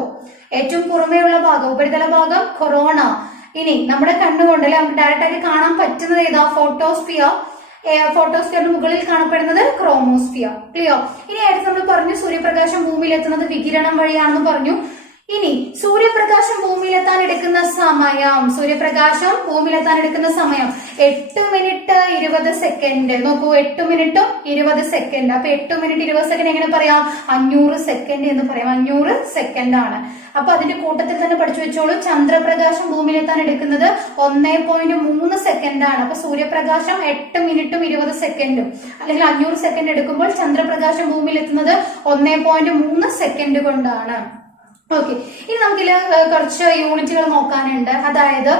ഏറ്റവും പുറമേയുള്ള ഭാഗം, ഉപരിതല ഭാഗം കൊറോണ. ഇനി നമ്മുടെ കണ്ണുകൊണ്ട് നമുക്ക് ഡയറക്റ്റ് ആയിട്ട് കാണാൻ പറ്റുന്നത് ഏതാ? ഫോട്ടോസ്ഫിയർ. ഫോട്ടോസ്ഫിയറിന് മുകളിൽ കാണപ്പെടുന്നത് ക്രോമോസ്ഫിയർ. ക്ലിയർ? ഇനി അടുത്ത് നമ്മൾ പറഞ്ഞു സൂര്യപ്രകാശം ഭൂമിയിൽ എത്തുന്നത് വികിരണം വഴിയാണെന്ന് പറഞ്ഞു. ഇനി സൂര്യപ്രകാശം ഭൂമിയിലെത്താൻ എടുക്കുന്ന സമയം, 8 മിനിറ്റ് 20 സെക്കൻഡ്. നോക്കൂ, 8 മിനിറ്റും 20 സെക്കൻഡ്. അപ്പൊ 8 മിനിറ്റ് 20 സെക്കൻഡ് എങ്ങനെ പറയാം? 500 സെക്കൻഡ് എന്ന് പറയാം. 500 സെക്കൻഡ് ആണ്. അപ്പൊ അതിന്റെ കൂട്ടത്തിൽ തന്നെ പഠിച്ചു വെച്ചോളൂ, ചന്ദ്രപ്രകാശം ഭൂമിയിലെത്താൻ എടുക്കുന്നത് 1.3 സെക്കൻഡ് ആണ്. അപ്പൊ സൂര്യപ്രകാശം 8 മിനിറ്റും 20 സെക്കൻഡും അല്ലെങ്കിൽ 500 സെക്കൻഡ് എടുക്കുമ്പോൾ ചന്ദ്രപ്രകാശം ഭൂമിയിൽ എത്തുന്നത് 1.3 സെക്കൻഡ് കൊണ്ടാണ്. ഓക്കെ, ഇനി നമുക്കിതിൽ കുറച്ച് യൂണിറ്റുകൾ നോക്കാനുണ്ട്. അതായത്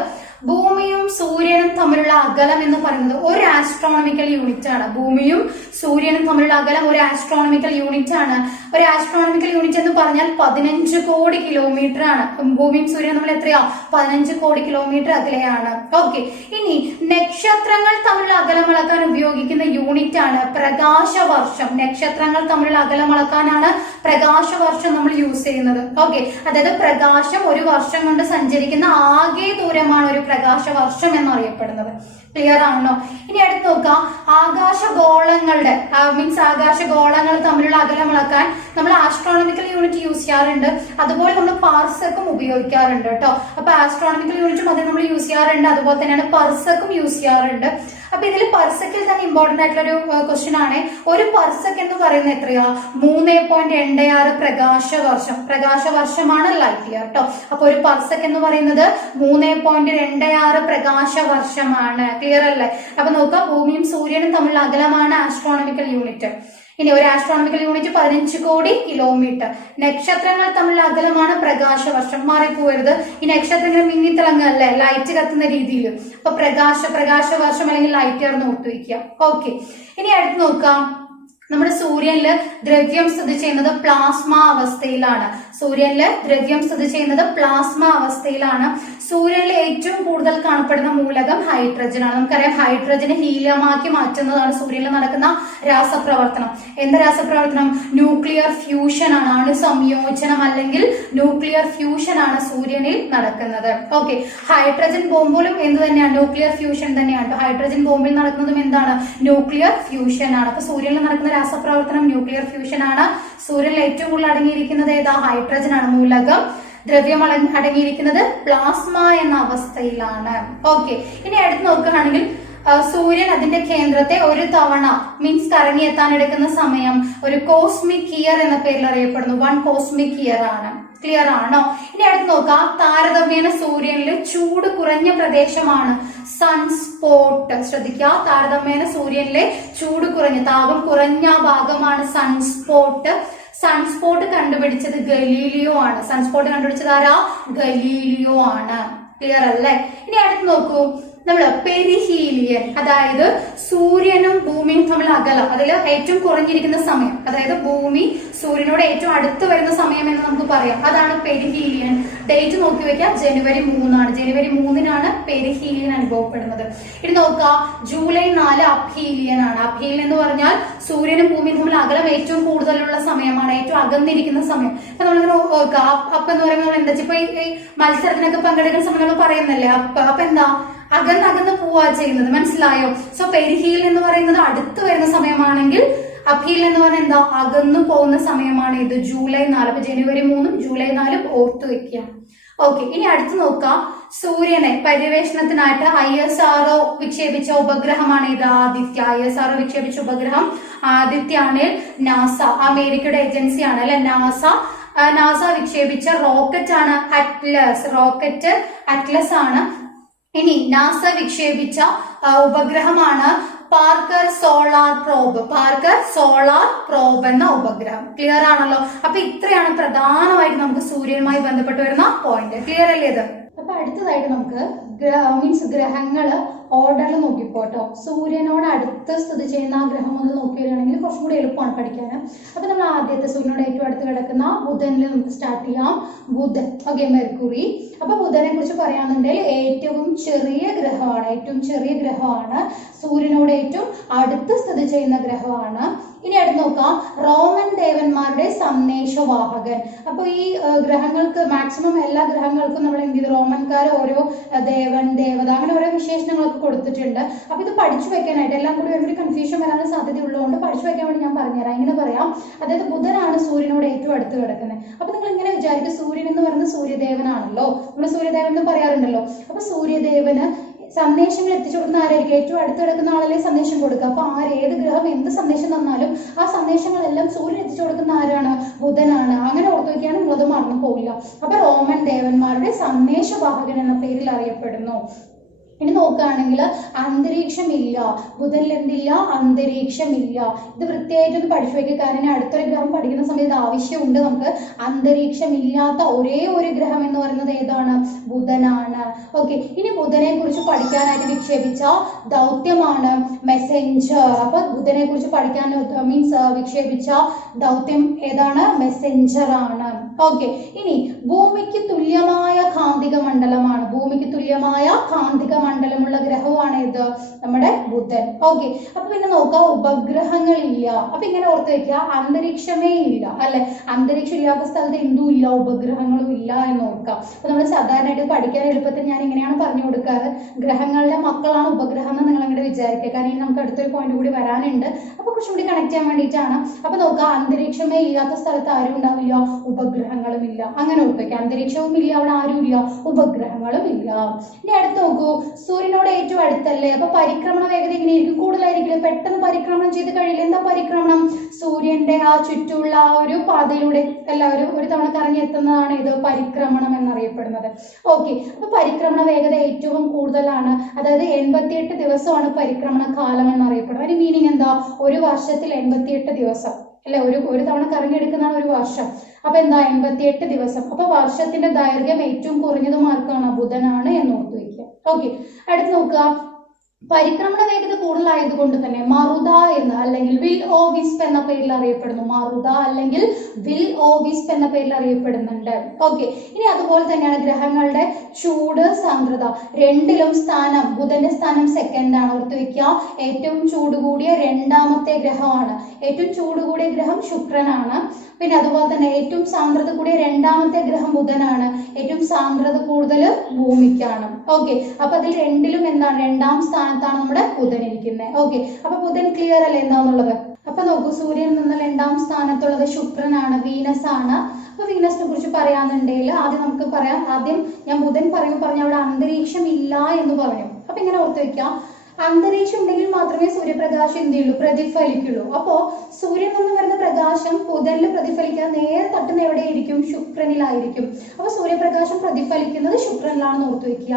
ഭൂമിയും സൂര്യനും തമ്മിലുള്ള അകലം എന്ന് പറയുന്നത് ഒരു ആസ്ട്രോണമിക്കൽ യൂണിറ്റ് ആണ്. ഭൂമിയും സൂര്യനും തമ്മിലുള്ള അകലം ഒരു ആസ്ട്രോണമിക്കൽ യൂണിറ്റ് ആണ്. ഒരു ആസ്ട്രോണമിക്കൽ യൂണിറ്റ് എന്ന് പറഞ്ഞാൽ 15 കോടി കിലോമീറ്റർ ആണ്. ഭൂമിയും സൂര്യനും തമ്മിൽ എത്രയാ? 15 കോടി കിലോമീറ്റർ അകലെയാണ്. ഓക്കെ, ഇനി നക്ഷത്രങ്ങൾ തമ്മിലുള്ള അകലം അളക്കാൻ ഉപയോഗിക്കുന്ന യൂണിറ്റ് ആണ് പ്രകാശവർഷം. നക്ഷത്രങ്ങൾ തമ്മിലുള്ള അകലം അളക്കാനാണ് പ്രകാശവർഷം നമ്മൾ യൂസ് ചെയ്യുന്നത്. ഓക്കെ, അതായത് പ്രകാശം ഒരു വർഷം കൊണ്ട് സഞ്ചരിക്കുന്ന ആകെ ദൂരമാണ് ഒരു പ്രകാശവർഷം എന്നറിയപ്പെടുന്നത്. ക്ലിയർ ആണോ? ഇനി അടുത്ത് നോക്കാം, ആകാശഗോളങ്ങളുടെ ആകാശഗോളങ്ങൾ തമ്മിലുള്ള അകലം അളക്കാൻ നമ്മൾ ആസ്ട്രോണമിക്കൽ യൂണിറ്റ് യൂസ് ചെയ്യാറുണ്ട്. അതുപോലെ നമ്മൾ പാർസെക്കും ഉപയോഗിക്കാറുണ്ട് കേട്ടോ. അപ്പൊ ആസ്ട്രോണമിക്കൽ യൂണിറ്റും അത് നമ്മൾ യൂസ് ചെയ്യാറുണ്ട്, അതുപോലെ തന്നെയാണ് പർസെക്കും യൂസ് ചെയ്യാറുണ്ട്. അപ്പൊ ഇതിൽ പർസെക്കിൽ തന്നെ ഇമ്പോർട്ടന്റ് ആയിട്ടുള്ള ഒരു ക്വസ്റ്റ്യൻ ആണ്. ഒരു പർസെക് എന്ന് പറയുന്നത് എത്രയാ? 3.86 പ്രകാശവർഷം. പ്രകാശവർഷമാണ് ലൈറ്റ് ഇയർ കേട്ടോ. അപ്പൊ ഒരു പർസെക് എന്ന് പറയുന്നത് 3.86 പ്രകാശവർഷമാണ്. ക്ലിയർ അല്ലേ? അപ്പൊ നോക്കാം, ഭൂമിയും സൂര്യനും തമ്മിലുള്ള അകലമാണ് ആസ്ട്രോണമിക്കൽ യൂണിറ്റ്. ഇനി ഒരു ആസ്ട്രോണമിക്കൽ യൂണിറ്റ് 15 കോടി കിലോമീറ്റർ. നക്ഷത്രങ്ങൾ തമ്മിലുള്ള അകലമാണ് പ്രകാശവർഷം. മാറിപ്പോരുത്, ഈ നക്ഷത്രങ്ങൾ മിന്നിത്തിളങ്ങല്ലേ ലൈറ്റ് കത്തുന്ന രീതിയിൽ. അപ്പൊ പ്രകാശവർഷം അല്ലെങ്കിൽ ലൈറ്റ് ഇയർ എന്ന് ഓർത്തു വയ്ക്കുക. ഓക്കെ, ഇനി അടുത്ത് നോക്കാം, നമ്മുടെ സൂര്യനില് ദ്രവ്യം സ്ഥിതി ചെയ്യുന്നത് പ്ലാസ്മ അവസ്ഥയിലാണ്. സൂര്യനില് ദ്രവ്യം സ്ഥിതി ചെയ്യുന്നത് പ്ലാസ്മ അവസ്ഥയിലാണ്. സൂര്യനിൽ ഏറ്റവും കൂടുതൽ കാണപ്പെടുന്ന മൂലകം ഹൈഡ്രജൻ ആണ്. നമുക്കറിയാം, ഹൈഡ്രജനെ ഹീലിയമാക്കി മാറ്റുന്നതാണ് സൂര്യനിൽ നടക്കുന്ന രാസപ്രവർത്തനം. എന്ത് രാസപ്രവർത്തനം? ന്യൂക്ലിയർ ഫ്യൂഷൻ ആണ്. അണുസംയോജനം അല്ലെങ്കിൽ ന്യൂക്ലിയർ ഫ്യൂഷൻ ആണ് സൂര്യനിൽ നടക്കുന്നത്. ഓക്കെ, ഹൈഡ്രജൻ ബോംബിലും എന്ത് തന്നെയാണ്? ന്യൂക്ലിയർ ഫ്യൂഷൻ തന്നെയാണ്. ഹൈഡ്രജൻ ബോംബിൽ നടക്കുന്നതും എന്താണ്? ന്യൂക്ലിയർ ഫ്യൂഷൻ ആണ്. അപ്പൊ സൂര്യനിൽ നടക്കുന്ന രാസപ്രവർത്തനം ന്യൂക്ലിയർ ഫ്യൂഷൻ ആണ്. സൂര്യനിൽ ഏറ്റവും കൂടുതൽ അടങ്ങിയിരിക്കുന്നത് ഏതാ? ഹൈഡ്രജൻ ആണ്. മൂലകം ദ്രവ്യം അടങ്ങിയിരിക്കുന്നത് പ്ലാസ്മ എന്ന അവസ്ഥയിലാണ്. ഓക്കെ, ഇനി അടുത്ത് നോക്കുകയാണെങ്കിൽ സൂര്യൻ അതിന്റെ കേന്ദ്രത്തെ ഒരു തവണ കറങ്ങിയെത്താൻ എടുക്കുന്ന സമയം ഒരു കോസ്മിക് ഇയർ എന്ന പേരിൽ അറിയപ്പെടുന്നു. 1 കോസ്മിക് ഇയർ ആണ്. ക്ലിയർ ആണോ? ഇനി അടുത്ത് നോക്കാം, താരതമ്യേന സൂര്യനിൽ ചൂട് കുറഞ്ഞ പ്രദേശമാണ് സൺസ്പോട്ട്. ശ്രദ്ധിക്കുക, താരതമ്യേന സൂര്യനിലെ ചൂട് കുറഞ്ഞ താപം കുറഞ്ഞ ഭാഗമാണ് സൺസ്പോട്ട്. സൺസ്പോട്ട് കണ്ടുപിടിച്ചത് ഗലീലിയോ ആണ്. സൺസ്പോട്ട് കണ്ടുപിടിച്ചത് ആരാ? ഗലീലിയോ ആണ്. ക്ലിയർ അല്ലേ? ഇനി അടുത്ത് നോക്കൂ, നമ്മള് പെരിഹീലിയൻ, അതായത് സൂര്യനും ഭൂമിയും തമ്മിൽ അകലം, അതിൽ ഏറ്റവും കുറഞ്ഞിരിക്കുന്ന സമയം, അതായത് ഭൂമി സൂര്യനോട് ഏറ്റവും അടുത്ത് വരുന്ന സമയം എന്ന് നമുക്ക് പറയാം. അതാണ് പെരിഹീലിയൻ. ഡേറ്റ് നോക്കി വെക്കാം, ജനുവരി 3 ആണ്. ജനുവരി 3-നാണ് പെരിഹീലിയൻ അനുഭവപ്പെടുന്നത്. ഇനി നോക്കാം, ജൂലൈ 4 അബ്ഹീലിയൻ ആണ്. അബ്ഹീലിയൻ എന്ന് പറഞ്ഞാൽ സൂര്യനും ഭൂമിയും തമ്മിൽ അകലം ഏറ്റവും കൂടുതലുള്ള സമയമാണ്, ഏറ്റവും അകന്നിരിക്കുന്ന സമയം. അപ്പൊ നമ്മളിങ്ങനെ നോക്കാം, അപ്പ് എന്ന് പറയുമ്പോൾ എന്താ, ഇപ്പൊ ഈ മത്സരത്തിനൊക്കെ പങ്കെടുക്കുന്ന സമയം നമ്മൾ പറയുന്നല്ലേ അപ്പൊ എന്താ? അകന്ന് പോവാ ചെയ്യുന്നത്. മനസ്സിലായോ? സോ പെരിഹീൽ എന്ന് പറയുന്നത് അടുത്ത് വരുന്ന സമയമാണെങ്കിൽ അഭീൽ എന്ന് പറഞ്ഞാൽ എന്താ? അകന്നു പോകുന്ന സമയമാണ് ഇത്. ജൂലൈ 4. അപ്പൊ ജനുവരി 3 ജൂലൈ 4 ഓർത്തു വെക്കുക. ഓക്കെ, ഇനി അടുത്ത് നോക്കാം, സൂര്യനെ പര്യവേഷണത്തിനായിട്ട് ISRO വിക്ഷേപിച്ച ഉപഗ്രഹമാണ് ഇത്. ആദിത്യ. ISRO വിക്ഷേപിച്ച ഉപഗ്രഹം ആദിത്യാണ്. നാസ, അമേരിക്കയുടെ ഏജൻസിയാണ് അല്ലെ നാസ. നാസ വിക്ഷേപിച്ച റോക്കറ്റ് ആണ് അറ്റ്ലസ്. റോക്കറ്റ് അറ്റ്ലസ് ആണ്. ഇനി നാസ വിക്ഷേപിച്ച ഉപഗ്രഹമാണ് Parker solar probe. Parker solar probe എന്ന ഉപഗ്രഹം. ക്ലിയർ ആണല്ലോ? അപ്പൊ ഇത്രയാണ് പ്രധാനമായിട്ട് നമുക്ക് സൂര്യനുമായി ബന്ധപ്പെട്ട് വരുന്ന പോയിന്റ്. ക്ലിയർ അല്ലേ ഇത്? അപ്പൊ അടുത്തതായിട്ട് നമുക്ക് ഗ്രഹങ്ങള് ഓർഡറിൽ നോക്കിപ്പോട്ടോ. സൂര്യനോട് അടുത്ത് സ്ഥിതി ചെയ്യുന്ന ആ ഗ്രഹം ഒന്ന് നോക്കി വരികയാണെങ്കിൽ കുറച്ചും കൂടി എളുപ്പമാണ് പഠിക്കാൻ. അപ്പൊ നമ്മൾ ആദ്യത്തെ സൂര്യനോട് ഏറ്റവും അടുത്ത് കിടക്കുന്ന ബുധനിൽ നമുക്ക് സ്റ്റാർട്ട് ചെയ്യാം. ബുധൻ. Okay, mercury. അപ്പൊ ബുധനെ കുറിച്ച് പറയാന്നുണ്ടെങ്കിൽ ഏറ്റവും ചെറിയ ഗ്രഹമാണ്. സൂര്യനോട് ഏറ്റവും അടുത്ത് സ്ഥിതി ചെയ്യുന്ന ഗ്രഹമാണ്. ഇനി അടുത്ത് നോക്കാം, റോമൻ ദേവന്മാരുടെ സന്ദേശവാഹകൻ. അപ്പൊ ഈ ഗ്രഹങ്ങൾക്ക് മാക്സിമം എല്ലാ ഗ്രഹങ്ങൾക്കും നമ്മൾ എന്ത് ചെയ്തു? റോമൻകാർ ഓരോ ദേവൻ, ദേവത, അങ്ങനെ ഓരോ വിശേഷണങ്ങളൊക്കെ കൊടുത്തിട്ടുണ്ട്. അപ്പൊ ഇത് പഠിച്ചു വെക്കാനായിട്ട് എല്ലാം കൂടി ഒരു കൺഫ്യൂഷൻ വരാനുള്ള സാധ്യത ഉള്ളതുകൊണ്ട് പഠിച്ചു വെക്കാൻ വേണ്ടി ഞാൻ പറഞ്ഞുതരാം. ഇങ്ങനെ പറയാം, അതായത് ബുധനാണ് സൂര്യനോട് ഏറ്റവും അടുത്ത് കിടക്കുന്നത്. അപ്പൊ നിങ്ങൾ ഇങ്ങനെ വിചാരിക്കും, സൂര്യൻ എന്ന് പറയുന്നത് സൂര്യദേവനാണല്ലോ, നമ്മൾ സൂര്യദേവൻ എന്ന് പറയാറുണ്ടല്ലോ. അപ്പൊ സൂര്യദേവന് സന്ദേശങ്ങൾ എത്തിച്ചു കൊടുക്കുന്ന ആരായിരിക്കും? ഏറ്റവും അടുത്ത് കിടക്കുന്ന ആളല്ലേ സന്ദേശം കൊടുക്കുക. അപ്പൊ ഏത് ഗ്രഹം എന്ത് സന്ദേശം തന്നാലും ആ സന്ദേശങ്ങളെല്ലാം സൂര്യൻ എത്തിച്ചു കൊടുക്കുന്ന ആരാണ്? ബുധനാണ്. അങ്ങനെ ഓർത്തു വയ്ക്കുകയാണ്, നിങ്ങളത് മറന്നു പോകില്ല. അപ്പൊ റോമൻ ദേവന്മാരുടെ സന്ദേശവാഹകൻ എന്ന പേരിൽ അറിയപ്പെടുന്നു. ഇനി നോക്കുകയാണെങ്കിൽ അന്തരീക്ഷമില്ല, ബുധനിൽ എന്തില്ല? അന്തരീക്ഷമില്ല. ഇത് വൃത്തിയായിട്ടൊന്ന് പഠിച്ചു വയ്ക്കുക, കാരണം അടുത്തൊരു ഗ്രഹം പഠിക്കുന്ന സമയത്ത് ആവശ്യമുണ്ട് നമുക്ക്. അന്തരീക്ഷമില്ലാത്ത ഒരേ ഒരു ഗ്രഹം എന്ന് പറയുന്നത് ഏതാണ്? ബുധനാണ്. ഓക്കെ, ഇനി ബുധനെ കുറിച്ച് പഠിക്കാനായിട്ട് വിക്ഷേപിച്ച ദൗത്യമാണ് മെസ്സഞ്ചർ. അപ്പൊ ബുധനെ കുറിച്ച് പഠിക്കാൻ വിക്ഷേപിച്ച ദൗത്യം ഏതാണ്? മെസ്സഞ്ചർ ആണ്. ഓക്കെ, ഇനി ഭൂമിക്ക് തുല്യമായ കാന്തിക മണ്ഡലമാണ്. ഭൂമിക്ക് തുല്യമായ കാന്തിക മണ്ഡലമുള്ള ഗ്രഹമാണ് ഇത്? നമ്മുടെ ബുധൻ. ഓക്കെ, അപ്പൊ പിന്നെ നോക്കാം, ഉപഗ്രഹങ്ങളില്ല. അപ്പൊ ഇങ്ങനെ ഓർത്ത് വെക്കുക, അന്തരീക്ഷമേ ഇല്ല അല്ലെ. അന്തരീക്ഷം ഇല്ലാത്ത സ്ഥലത്ത് എന്തും ഇല്ല, ഉപഗ്രഹങ്ങളും ഇല്ല എന്ന് ഓർക്കാം. അപ്പൊ നമ്മൾ സാധാരണയായിട്ട് പഠിക്കാൻ എളുപ്പത്തിൽ ഞാൻ ഇങ്ങനെയാണ് പറഞ്ഞു കൊടുക്കാറ്, ഗ്രഹങ്ങളുടെ മക്കളാണ് ഉപഗ്രഹം എന്ന് നിങ്ങൾ അങ്ങോട്ട് വിചാരിക്കുക. കാരണം നമുക്ക് അടുത്തൊരു പോയിന്റ് കൂടി വരാനുണ്ട്, അപ്പൊ കുറച്ചും കൂടി കണക്ട് ചെയ്യാൻ വേണ്ടിയിട്ടാണ്. അപ്പൊ നോക്കാം, അന്തരീക്ഷമേ ഇല്ലാത്ത സ്ഥലത്ത് ആരും ഉണ്ടാവില്ല, ഉപഗ്രഹങ്ങളും ഇല്ല. അങ്ങനെ ഓർത്ത് വെക്കുക, അന്തരീക്ഷവും ഇല്ല, അവിടെ ആരും ഇല്ല, ഉപഗ്രഹങ്ങളും ഇല്ല. ഇനി അടുത്ത് നോക്കൂ, സൂര്യനോട് ഏറ്റവും അടുത്തല്ലേ, അപ്പൊ പരിക്രമണ വേഗത എങ്ങനെയായിരിക്കും? കൂടുതലായിരിക്കില്ലേ? പെട്ടെന്ന് പരിക്രമണം ചെയ്ത് കഴിയില്ല. എന്താ പരിക്രമണം? സൂര്യന്റെ ആ ചുറ്റുമുള്ള ആ ഒരു പാതയിലൂടെ എല്ലാവരും ഒരു തവണ കറങ്ങി എത്തുന്നതാണ് ഇത് പരിക്രമണം എന്നറിയപ്പെടുന്നത്. ഓക്കെ, അപ്പൊ പരിക്രമണ വേഗത ഏറ്റവും കൂടുതലാണ്, അതായത് 88 ദിവസമാണ് പരിക്രമണ കാലം എന്നറിയപ്പെടുന്നത്. അതിന് മീനിങ് എന്താ? ഒരു വർഷത്തിൽ 88 ദിവസം അല്ലെ, ഒരു തവണ കറങ്ങിയെടുക്കുന്നതാണ് ഒരു വർഷം. അപ്പൊ എന്താ? 88 ദിവസം. അപ്പൊ വർഷത്തിന്റെ ദൈർഘ്യം ഏറ്റവും കുറഞ്ഞതും ആർക്കാണ്? ബുധനാണ് എന്ന് ഓർത്തു വയ്ക്കുക. ഓക്കെ, അടുത്ത് നോക്കുക, പരിക്രമണ വേഗത കൂടുതലായതുകൊണ്ട് തന്നെ മറുത എന്ന് അല്ലെങ്കിൽ വിൽ ഓ വിസ്പ് എന്ന പേരിൽ അറിയപ്പെടുന്നു. മറുത അല്ലെങ്കിൽ വിൽ ഓ വിസ്പ് എന്ന പേരിൽ അറിയപ്പെടുന്നുണ്ട്. ഓക്കെ, ഇനി അതുപോലെ തന്നെയാണ് ഗ്രഹങ്ങളുടെ ചൂട്, സാന്ദ്രത രണ്ടിലും സ്ഥാനം. ബുധന്റെ സ്ഥാനം സെക്കൻഡ് ആണ്, ഓർത്ത് വെക്കുക. ഏറ്റവും ചൂട് കൂടിയ രണ്ടാമത്തെ ഗ്രഹമാണ്. ഏറ്റവും ചൂട് കൂടിയ ഗ്രഹം ശുക്രനാണ്. പിന്നെ അതുപോലെ തന്നെ ഏറ്റവും സാന്ദ്രത കൂടിയ രണ്ടാമത്തെ ഗ്രഹം ബുധനാണ്. ഏറ്റവും സാന്ദ്രത കൂടുതൽ ഭൂമിക്കാണ്. ഓക്കെ, അപ്പൊ അതിൽ രണ്ടിലും എന്താണ്? രണ്ടാം സ്ഥാനത്താണ് നമ്മുടെ ബുധൻ ഇരിക്കുന്നത്. ഓക്കെ, അപ്പൊ ബുധൻ ക്ലിയർ അല്ലേ എന്താന്നുള്ളത്? അപ്പൊ നോക്കൂ, സൂര്യനിൽ നിന്ന് രണ്ടാം സ്ഥാനത്തുള്ളത് ശുക്രനാണ്, വീനസ് ആണ്. അപ്പൊ വീനസിനെ കുറിച്ച് പറയാന്നുണ്ടെങ്കിൽ ആദ്യം നമുക്ക് പറയാം. ആദ്യം ഞാൻ ബുധൻ പറഞ്ഞു അവിടെ അന്തരീക്ഷം ഇല്ല എന്ന് പറഞ്ഞു. അപ്പൊ ഇങ്ങനെ ഓർത്ത് വെക്കാം, അന്തരീക്ഷം ഉണ്ടെങ്കിൽ മാത്രമേ സൂര്യപ്രകാശം എന്ത് ചെയ്യുള്ളൂ? പ്രതിഫലിക്കുള്ളൂ. അപ്പോ സൂര്യൻ നിന്ന് വരുന്ന പ്രകാശം ബുധനിൽ പ്രതിഫലിക്കാൻ നേരെ തട്ടുന്ന എവിടെയായിരിക്കും? ശുക്രനിലായിരിക്കും. അപ്പൊ സൂര്യപ്രകാശം പ്രതിഫലിക്കുന്നത് ശുക്രനിലാണെന്ന് ഓർത്തു വെക്കുക.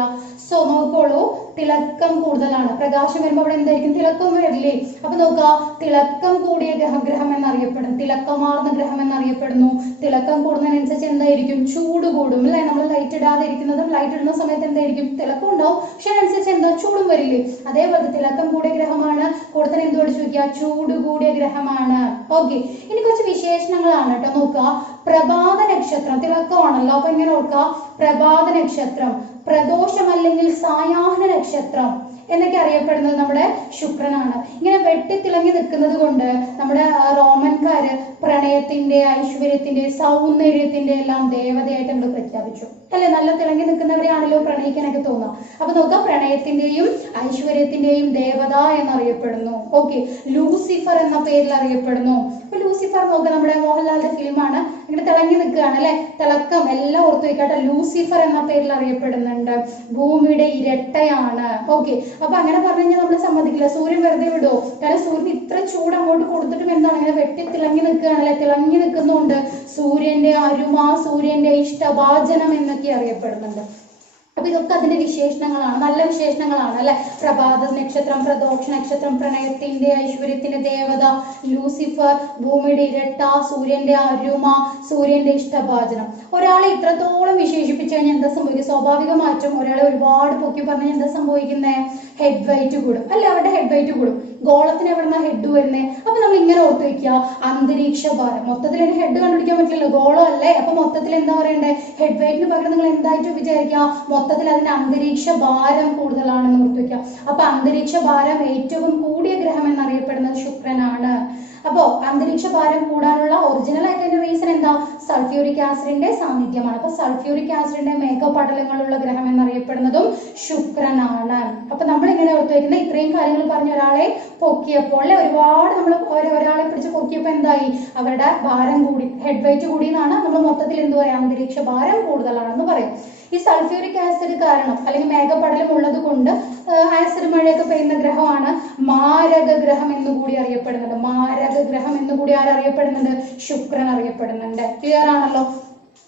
സോ നോക്കോളൂ, തിളക്കം കൂടുതലാണ്. പ്രകാശം വരുമ്പോൾ അവിടെ എന്തായിരിക്കും? തിളക്കം വരില്ലേ? അപ്പൊ നോക്കുക, തിളക്കം കൂടിയ ഗ്രഹം എന്നറിയപ്പെടും, തിളക്കമാർന്ന ഗ്രഹം എന്നറിയപ്പെടുന്നു. തിളക്കം കൂടുന്നതിനനുസരിച്ച് എന്തായിരിക്കും? ചൂട് കൂടും അല്ലെ. നമ്മൾ ലൈറ്റ് ഇടാതെ ഇരിക്കുന്നതും ലൈറ്റ് ഇടുന്ന സമയത്ത് എന്തായിരിക്കും? തിളക്കം ഉണ്ടാവും, പക്ഷെ അതിനനുസരിച്ച് എന്താ? ചൂടും വരില്ലേ? അതേപോലെ തിളക്കം കൂടിയ ഗ്രഹമാണ്. കൂടുതൽ എന്ത് പഠിച്ചു വെക്കുക? ചൂട് കൂടിയ ഗ്രഹമാണ്. ഓക്കെ, ഇനി കുറച്ച് വിശേഷണങ്ങളാണ് കേട്ടോ. നോക്കുക, പ്രഭാത നക്ഷത്രം തിളക്കമാണല്ലോ. അപ്പൊ ഇങ്ങനെ ഓർക്കുക, പ്രഭാത നക്ഷത്രം, പ്രദോഷം അല്ലെങ്കിൽ സായാഹ്ന നക്ഷത്രം എന്നൊക്കെ അറിയപ്പെടുന്നത് നമ്മുടെ ശുക്രനാണ്. ഇങ്ങനെ വെട്ടിത്തിളങ്ങി നിൽക്കുന്നത് കൊണ്ട് നമ്മുടെ റോമൻകാര് പ്രണയത്തിന്റെ, ഐശ്വര്യത്തിന്റെ, സൗന്ദര്യത്തിന്റെ എല്ലാം ദേവതയായിട്ട് നമ്മൾ പ്രഖ്യാപിച്ചു അല്ലെ. നല്ല തിളങ്ങി നിൽക്കുന്നവരെയാണല്ലോ പ്രണയിക്കാനൊക്കെ തോന്നുക. അപ്പൊ നോക്കാം, പ്രണയത്തിന്റെയും ഐശ്വര്യത്തിന്റെയും ദേവത എന്നറിയപ്പെടുന്നു. ഓക്കെ, ലൂസിഫർ എന്ന പേരിൽ അറിയപ്പെടുന്നു. അപ്പൊ ലൂസിഫർ നോക്കുക, നമ്മുടെ മോഹൻലാലിന്റെ ഫിലിമാണ്. ഇങ്ങനെ തിളങ്ങി നിൽക്കുകയാണ് അല്ലെ, തിളക്കം എല്ലാം ഓർത്തു വെക്കാട്ടെ. ലൂസിഫർ എന്ന പേരിൽ അറിയപ്പെടുന്നുണ്ട്. ഭൂമിയുടെ ഇരട്ടയാണ്. ഓക്കെ, അപ്പൊ അങ്ങനെ പറഞ്ഞു കഴിഞ്ഞാൽ നമ്മൾ സമ്മതിക്കില്ല. സൂര്യൻ വെറുതെ വിടുവോ? കാരണം സൂര്യൻ ഇത്ര ചൂട് അങ്ങോട്ട് കൊടുത്തിട്ടും എന്താണ് ഇങ്ങനെ വെട്ടി തിളങ്ങി നിൽക്കുകയാണ് അല്ലെ. തിളങ്ങി നിൽക്കുന്നുണ്ട്. സൂര്യന്റെ അരുമ, സൂര്യന്റെ ഇഷ്ടഭാജനം എന്നൊക്കെ അറിയപ്പെടുന്നുണ്ട്. അപ്പൊ ഇതൊക്കെ അതിന്റെ വിശേഷണങ്ങളാണ്, നല്ല വിശേഷണങ്ങളാണ് അല്ലെ. പ്രഭാത നക്ഷത്രം, പ്രദോഷ നക്ഷത്രം, പ്രണയത്തിന്റെ, ഐശ്വര്യത്തിന്റെ ദേവത ലൂസിഫർ, ഭൂമിയുടെ ഇരട്ട, സൂര്യന്റെ അരുമ, സൂര്യന്റെ ഇഷ്ടഭാജനം. ഒരാളെ ഇത്രത്തോളം വിശേഷിപ്പിച്ചു കഴിഞ്ഞാൽ എന്താ സംഭവിക്കുക? സ്വാഭാവികമായിട്ടും ഒരാളെ ഒരുപാട് പൊക്കി പറഞ്ഞാൽ എന്താ സംഭവിക്കുന്നത്? ഹെഡ് വെയിറ്റ് കൂടും അല്ലെ. അവരുടെ ഹെഡ് വെയിറ്റ് കൂടും. ഗോളത്തിന് എവിടുന്ന ഹെഡ് വരുന്നത്? അപ്പൊ നമ്മൾ ഇങ്ങനെ ഓർത്ത് വെക്കുക, അന്തരീക്ഷ ഭാരം. മൊത്തത്തിൽ അതിന് ഹെഡ് കണ്ടുപിടിക്കാൻ പറ്റില്ലല്ലോ, ഗോളം അല്ലേ. അപ്പൊ മൊത്തത്തിൽ എന്താ പറയണ്ടേ? ഹെഡ് വെയിറ്റിന് പകരം നിങ്ങൾ എന്തായിട്ട് വിചാരിക്കുക? മൊത്തത്തിൽ അതിന് അന്തരീക്ഷ ഭാരം കൂടുതലാണെന്ന് ഓർത്ത് വെക്കുക. അപ്പൊ അന്തരീക്ഷ ഭാരം ഏറ്റവും കൂടിയ ഗ്രഹം എന്നറിയപ്പെടുന്നത് ശുക്രനാണ്. അപ്പോ അന്തരീക്ഷ ഭാരം കൂടാനുള്ള ഒറിജിനൽ ആയിട്ടുള്ള റീസൺ എന്താ? സൾഫ്യൂരിക് ആസിഡിന്റെ സാന്നിധ്യമാണ്. അപ്പൊ സൾഫ്യൂരിക് ആസിഡിന്റെ മേഘപടലങ്ങളുള്ള ഗ്രഹം എന്നറിയപ്പെടുന്നതും ശുക്രനാണ്. അപ്പൊ നമ്മൾ ഇങ്ങനെ ഓർത്ത് വെക്കുന്ന ഇത്രയും കാര്യങ്ങൾ പറഞ്ഞ ഒരാളെ പൊക്കിയപ്പോൾ ഒരുപാട് നമ്മൾ ഒരാളെ പിടിച്ച് പൊക്കിയപ്പോൾ എന്തായി? അവരുടെ ഭാരം കൂടി, ഹെഡ് വെയിറ്റ് കൂടി എന്നാണ് നമ്മൾ മൊത്തത്തിൽ എന്ത് പറയാം? അന്തരീക്ഷ ഭാരം കൂടുതലാണെന്ന് പറയും. ഈ സൾഫ്യൂരിക് ആസിഡ് കാരണം അല്ലെങ്കിൽ മേഘപടലം ഉള്ളത് കൊണ്ട് ആസിഡ് മഴയൊക്കെ പെയ്യുന്ന ഗ്രഹമാണ് മാരക ഗ്രഹം എന്നുകൂടി അറിയപ്പെടുന്നത്. മാരക ഗ്രഹം എന്നുകൂടി ആരറിയപ്പെടുന്നുണ്ട്? ശുക്രൻ അറിയപ്പെടുന്നുണ്ട്. ക്ലിയർ ആണല്ലോ?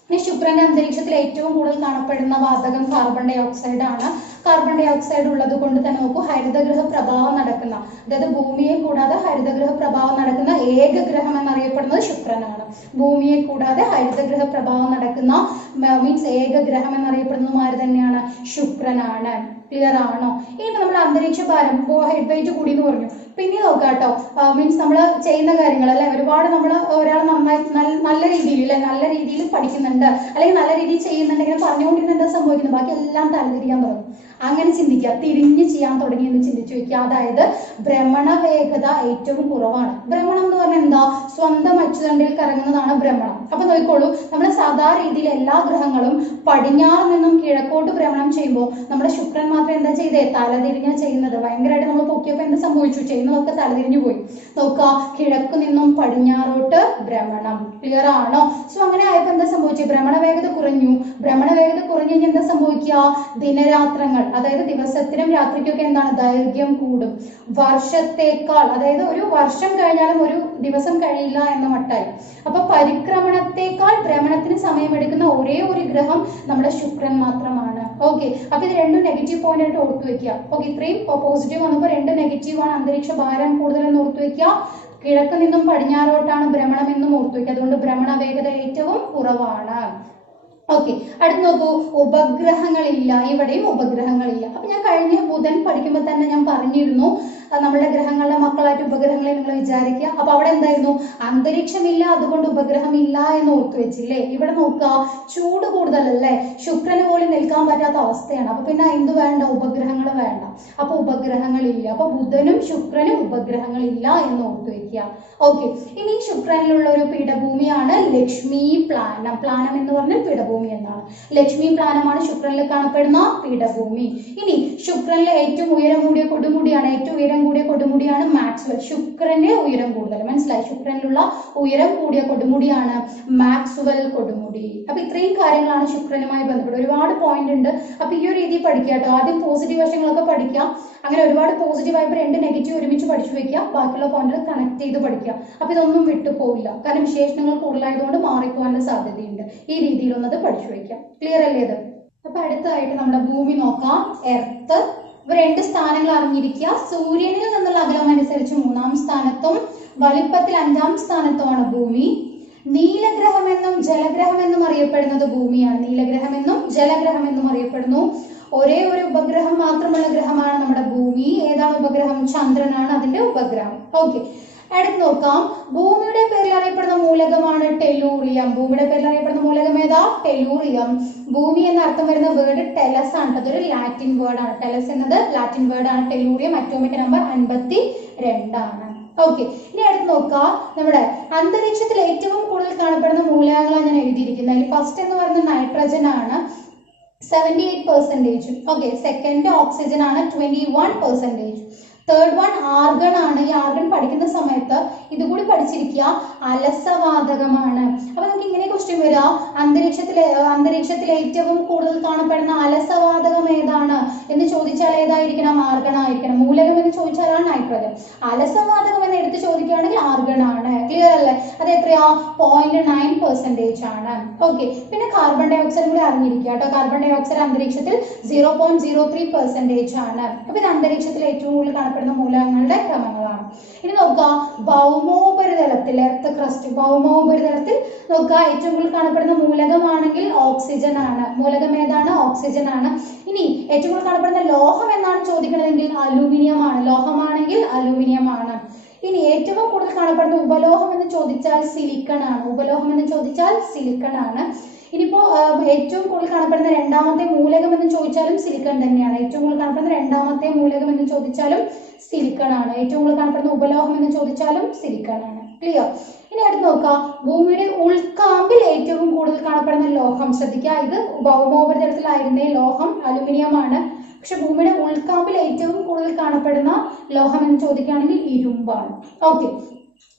ഈ ശുക്രന്റെ അന്തരീക്ഷത്തിൽ ഏറ്റവും കൂടുതൽ കാണപ്പെടുന്ന വാതകം കാർബൺ ഡൈ ഓക്സൈഡ് ആണ്. കാർബൺ ഡൈ ഓക്സൈഡ് ഉള്ളത് കൊണ്ട് തന്നെ നോക്കൂ, ഹരിതഗൃഹ പ്രഭാവം നടക്കുന്ന, അതായത് ഭൂമിയെ കൂടാതെ ഹരിതഗൃഹ പ്രഭാവം നടക്കുന്ന ഏക ഗ്രഹം എന്നറിയപ്പെടുന്നത് ശുക്രനാണ്. ഭൂമിയെ കൂടാതെ ഹരിതഗൃഹ പ്രഭാവം നടക്കുന്ന മീൻസ് ഏക ഗ്രഹം എന്നറിയപ്പെടുന്നതും ആര് തന്നെയാണ്? ശുക്രനാണ്. ക്ലിയർ ആണോ? ഇനിയിപ്പോ നമ്മൾ അന്തരീക്ഷ ഭാരം ഹെഡ് വെയിറ്റ് കൂടി എന്ന് പറഞ്ഞു. പിന്നെ നോക്കാം കേട്ടോ, മീൻസ് നമ്മൾ ചെയ്യുന്ന കാര്യങ്ങൾ അല്ലെ, ഒരുപാട് നമ്മൾ ഒരാൾ നന്നായി നല്ല രീതിയിൽ പഠിക്കുന്നുണ്ട് അല്ലെങ്കിൽ നല്ല രീതിയിൽ ചെയ്യുന്നുണ്ടെങ്കിൽ പറഞ്ഞുകൊണ്ടിരുന്ന എന്താ സംഭവിക്കുന്നത്? ബാക്കി എല്ലാം തലതിരിക്കാൻ തുടങ്ങും. അങ്ങനെ ചിന്തിക്കുക, തിരിഞ്ഞ് ചെയ്യാൻ തുടങ്ങി എന്ന് ചിന്തിച്ചു വെക്കുക. അതായത് ഭ്രമണ വേഗത ഏറ്റവും കുറവാണ്. ഭ്രമണം എന്ന് പറഞ്ഞാൽ എന്താ? സ്വന്തം അച്ചുതണ്ടിൽ കറങ്ങുന്നതാണ് ഭ്രമണം. അപ്പൊ നോക്കിക്കോളൂ, നമ്മൾ സാധാരണ രീതിയിൽ എല്ലാ ഗ്രഹങ്ങളും പടിഞ്ഞാറ് നിന്നും കിഴക്കോട്ട് ഭ്രമണം ചെയ്യുമ്പോൾ നമ്മുടെ ശുക്രൻ മാത്രം എന്താ ചെയ്തേ? തലതിരിഞ്ഞ ചെയ്യുന്നത്. ഭയങ്കരമായിട്ട് നമ്മൾ പൊക്കിയപ്പോൾ എന്ത് സംഭവിച്ചു? ചെയ്യുന്നതൊക്കെ തലതിരിഞ്ഞു പോയി. നോക്കുക, കിഴക്ക് നിന്നും പടിഞ്ഞാറോട്ട് ഭ്രമണം. ക്ലിയർ ആണോ? സോ അങ്ങനെ ആയപ്പോൾ എന്താ സംഭവിച്ചു? ഭ്രമണ വേഗത കുറഞ്ഞു. ഭ്രമണ വേഗത കുറഞ്ഞു കഴിഞ്ഞാൽ എന്താ സംഭവിക്കുക? ദിനരാത്രങ്ങൾ, അതായത് ദിവസത്തിനും രാത്രിക്കൊക്കെ എന്താണ്? ദൈർഘ്യം കൂടും. വർഷത്തേക്കാൾ, അതായത് ഒരു വർഷം കഴിഞ്ഞാലും ഒരു ദിവസം കഴിയില്ല എന്ന മട്ടായി. അപ്പൊ പരിക്രമണത്തെക്കാൾ ഭ്രമണത്തിന് സമയമെടുക്കുന്ന ഒരേ ഒരു ഗ്രഹം നമ്മുടെ ശുക്രൻ മാത്രമാണ്. ഓക്കെ, അപ്പൊ ഇത് രണ്ടും നെഗറ്റീവ് പോയിന്റ് ആയിട്ട് ഓർത്തു വെക്കുക. ഓക്കെ, ഇത്രയും പോസിറ്റീവ് വന്നപ്പോൾ രണ്ട് നെഗറ്റീവ് ആണ്. അന്തരീക്ഷ ഭാരം കൂടുതൽ എന്ന് ഓർത്തു വെക്കുക. കിഴക്ക് നിന്നും പടിഞ്ഞാറോട്ടാണ് ഭ്രമണം എന്നും ഓർത്തു വെക്കുക. അതുകൊണ്ട് ഭ്രമണ വേഗത ഏറ്റവും കുറവാണ്. ഓക്കെ, അടുത്ത് നോക്കൂ, ഉപഗ്രഹങ്ങളില്ല. ഇവിടെയും ഉപഗ്രഹങ്ങളില്ല. അപ്പൊ ഞാൻ കഴിഞ്ഞ ബുധൻ പഠിക്കുമ്പോൾ തന്നെ ഞാൻ പറഞ്ഞിരുന്നു, നമ്മുടെ ഗ്രഹങ്ങളുടെ മക്കളായിട്ട് ഉപഗ്രഹങ്ങളെ നിങ്ങൾ വിചാരിക്കുക. അപ്പൊ അവിടെ എന്തായിരുന്നു? അന്തരീക്ഷമില്ല, അതുകൊണ്ട് ഉപഗ്രഹമില്ല എന്ന് ഓർത്തു വെച്ചില്ലേ? ഇവിടെ നോക്കുക, ചൂട് കൂടുതലല്ലേ, ശുക്രന് പോലും നിൽക്കാൻ പറ്റാത്ത അവസ്ഥയാണ്. അപ്പൊ പിന്നെ എന്ത് വേണ്ട? ഉപഗ്രഹങ്ങൾ വേണ്ട. അപ്പൊ ഉപഗ്രഹങ്ങളില്ല. അപ്പൊ ബുധനും ശുക്രനും ഉപഗ്രഹങ്ങളില്ല എന്ന് ഓർത്തു വെക്കുക. ഓക്കെ, ഇനി ശുക്രനിലുള്ള ഒരു പീഠഭൂമിയാണ് ലക്ഷ്മി പ്ലാനം. പ്ലാനം എന്ന് പറഞ്ഞാൽ പീഠഭൂമി എന്നാണ്. ലക്ഷ്മി പ്ലാനമാണ് ശുക്രനിൽ കാണപ്പെടുന്ന പീഠഭൂമി. ഇനി ശുക്രനിലെ ഏറ്റവും ഉയരം കൂടിയ കൊടുമുടിയാണ്, ഏറ്റവും ഉയരം കൂടിയ കൊടുമുടിയാണ് മാക്സ്വെൽ. ശുക്രന്റെ ഉയരം കൂടുതൽ, മനസ്സിലായി? ശുക്രനിലുള്ള ഉയരം കൂടിയ കൊടുമുടിയാണ് മാക്സ്വെൽ കൊടുമുടി. അപ്പൊ ഇത്രയും കാര്യങ്ങളാണ് ശുക്രനുമായി ബന്ധപ്പെട്ട്. ഒരുപാട് പോയിന്റ് ഉണ്ട്. അപ്പൊ ഈ ഒരു രീതി പഠിക്കുക കേട്ടോ. ആദ്യം പോസിറ്റീവ് വശങ്ങളൊക്കെ പഠിക്കാം. അങ്ങനെ ഒരുപാട് പോസിറ്റീവ് ആയപ്പോൾ രണ്ട് നെഗറ്റീവ് ഒരുമിച്ച് പഠിച്ചു വെക്കുക. ബാക്കിയുള്ള പോയിന്റുകൾ കണക്ട് ചെയ്ത് പഠിക്കുക. അപ്പൊ ഇതൊന്നും വിട്ടു പോവില്ല. കാരണം വിശേഷണങ്ങൾ കൂടുതലായതുകൊണ്ട് മാറിപ്പോകാനുള്ള സാധ്യതയുണ്ട്. ഈ രീതിയിലൊന്നത് പഠിച്ചു വെക്കാം. ക്ലിയർ അല്ലേ ഇത്? അപ്പൊ അടുത്തതായിട്ട് നമ്മുടെ ഭൂമി നോക്കാം. എർത്ത്. ഇവ രണ്ട് സ്ഥാനങ്ങൾ അറിഞ്ഞിരിക്കുക. സൂര്യനിൽ നിന്നുള്ള അകലം അനുസരിച്ച് 3-ാം സ്ഥാനത്തും വലിപ്പത്തിൽ 5-ാം സ്ഥാനത്തുമാണ് ഭൂമി. നീലഗ്രഹമെന്നും ജലഗ്രഹമെന്നും അറിയപ്പെടുന്നത് ഭൂമിയാണ്. നീലഗ്രഹമെന്നും ജലഗ്രഹമെന്നും അറിയപ്പെടുന്നു. ഒരേ ഒരു ഉപഗ്രഹം മാത്രമുള്ള ഗ്രഹമാണ് നമ്മുടെ ഭൂമി. ഏതാണ് ഉപഗ്രഹം? ചന്ദ്രനാണ് അതിന്റെ ഉപഗ്രഹം. ഓക്കെ, അടുത്ത് നോക്കാം. ഭൂമിയുടെ പേരിൽ അറിയപ്പെടുന്ന മൂലകമാണ് ടെലൂറിയം. ഭൂമിയുടെ പേരിൽ അറിയപ്പെടുന്ന മൂലകം ഏതാ? ടെലൂറിയം. ഭൂമി എന്ന അർത്ഥം വരുന്ന വേർഡ് ടെലസ് ആണ്. അതൊരു ലാറ്റിൻ വേർഡ് ആണ്. ടെലസ് എന്നത് ലാറ്റിൻ വേർഡ് ആണ്. ടെലൂറിയം അറ്റോമിക് നമ്പർ 52 ആണ്. ഓക്കെ, ഇനി അടുത്ത് നോക്കാം. നമ്മുടെ അന്തരീക്ഷത്തിൽ ഏറ്റവും കൂടുതൽ കാണപ്പെടുന്ന മൂലകങ്ങളാണ് ഞാൻ എഴുതിയിരിക്കുന്നത്. അതിൽ ഫസ്റ്റ് എന്ന് പറയുന്നത് നൈട്രജൻ ആണ്, 78%. ഓക്കെ, സെക്കൻഡ് ഓക്സിജൻ ആണ്, 21%. തേർഡ് വൺ ആർഗൺ ആണ്. ഈ ആർഗൺ പഠിക്കുന്ന സമയത്ത് ഇതുകൂടി പഠിച്ചിരിക്കുക, അലസവാതകമാണ്. അപ്പൊ നമുക്ക് ഇങ്ങനെ ക്വസ്റ്റ്യൻ വരിക, അന്തരീക്ഷത്തിൽ ഏറ്റവും കൂടുതൽ കാണപ്പെടുന്ന അലസവാതകം ഏതാണ് എന്ന് ചോദിച്ചാൽ ഏതായിരിക്കണം? ആർഗൺ ആയിരിക്കണം. മൂലകം എന്ന് ചോദിച്ചാലാണ് നൈട്രജൻ. അലസവാതകം എന്ന് എടുത്ത് ചോദിക്കുകയാണെങ്കിൽ ആർഗൺ ആണ്. ക്ലിയർ അല്ലേ? അത് എത്രയാ? 0.9% ആണ്. ഓക്കെ, പിന്നെ കാർബൺ ഡൈ ഓക്സൈഡ് കൂടി അറിഞ്ഞിരിക്കുക കേട്ടോ. കാർബൺ ഡൈ ഓക്സൈഡ് അന്തരീക്ഷത്തിൽ 0.03% ആണ്. അപ്പൊ ഇത് അന്തരീക്ഷത്തിൽ ഏറ്റവും കൂടുതൽ കാണപ്പെടുന്ന മൂലകങ്ങളുടെ ക്രമങ്ങളാണ്. ഇനി നോക്കുക, ഭൗമോപരിതലത്തിൽ, എർത്ത് ക്രസ്റ്റ്, ഭൗമോപരിതലത്തിൽ നോക്കുക, ഏറ്റവും കൂടുതൽ കാണപ്പെടുന്ന മൂലകമാണെങ്കിൽ ഓക്സിജൻ ആണ്. മൂലകം ഏതാണ്? ഓക്സിജൻ ആണ്. ഇനി ഏറ്റവും കൂടുതൽ കാണപ്പെടുന്ന ലോഹം എന്നാണ് ചോദിക്കണമെങ്കിൽ അലൂമിനിയം ആണ്. ലോഹമാണെങ്കിൽ അലൂമിനിയം ആണ്. ഇനി ഏറ്റവും കൂടുതൽ കാണപ്പെടുന്ന ഉപലോഹം എന്ന് ചോദിച്ചാൽ സിലിക്കൺ ആണ്. ഉപലോഹം എന്ന് ചോദിച്ചാൽ സിലിക്കൺ ആണ്. ഇനിയിപ്പോ ഏറ്റവും കൂടുതൽ കാണപ്പെടുന്ന രണ്ടാമത്തെ മൂലകം എന്ന് ചോദിച്ചാലും സിലിക്കൺ തന്നെയാണ്. ഏറ്റവും കൂടുതൽ കാണപ്പെടുന്ന രണ്ടാമത്തെ മൂലകം എന്ന് ചോദിച്ചാലും സിലിക്കൺ ആണ്. ഏറ്റവും കൂടുതൽ കാണപ്പെടുന്ന ഉപലോഹം എന്ന് ചോദിച്ചാലും സിലിക്കൺ ആണ്. ക്ലിയർ. ഇനി അടുത്ത് നോക്കാം, ഭൂമിയുടെ ഉൾക്കാമ്പിൽ ഏറ്റവും കൂടുതൽ കാണപ്പെടുന്ന ലോഹം. ശ്രദ്ധിക്കുക, ഇത് ഭൗമോപരിതലത്തിലായിരുന്നേ ലോഹം അലുമിനിയം ആണ്. പക്ഷെ ഭൂമിയുടെ ഉൾക്കാമ്പിൽ ഏറ്റവും കൂടുതൽ കാണപ്പെടുന്ന ലോഹം എന്ന് ചോദിക്കുകയാണെങ്കിൽ ഇരുമ്പാണ്. ഓക്കെ,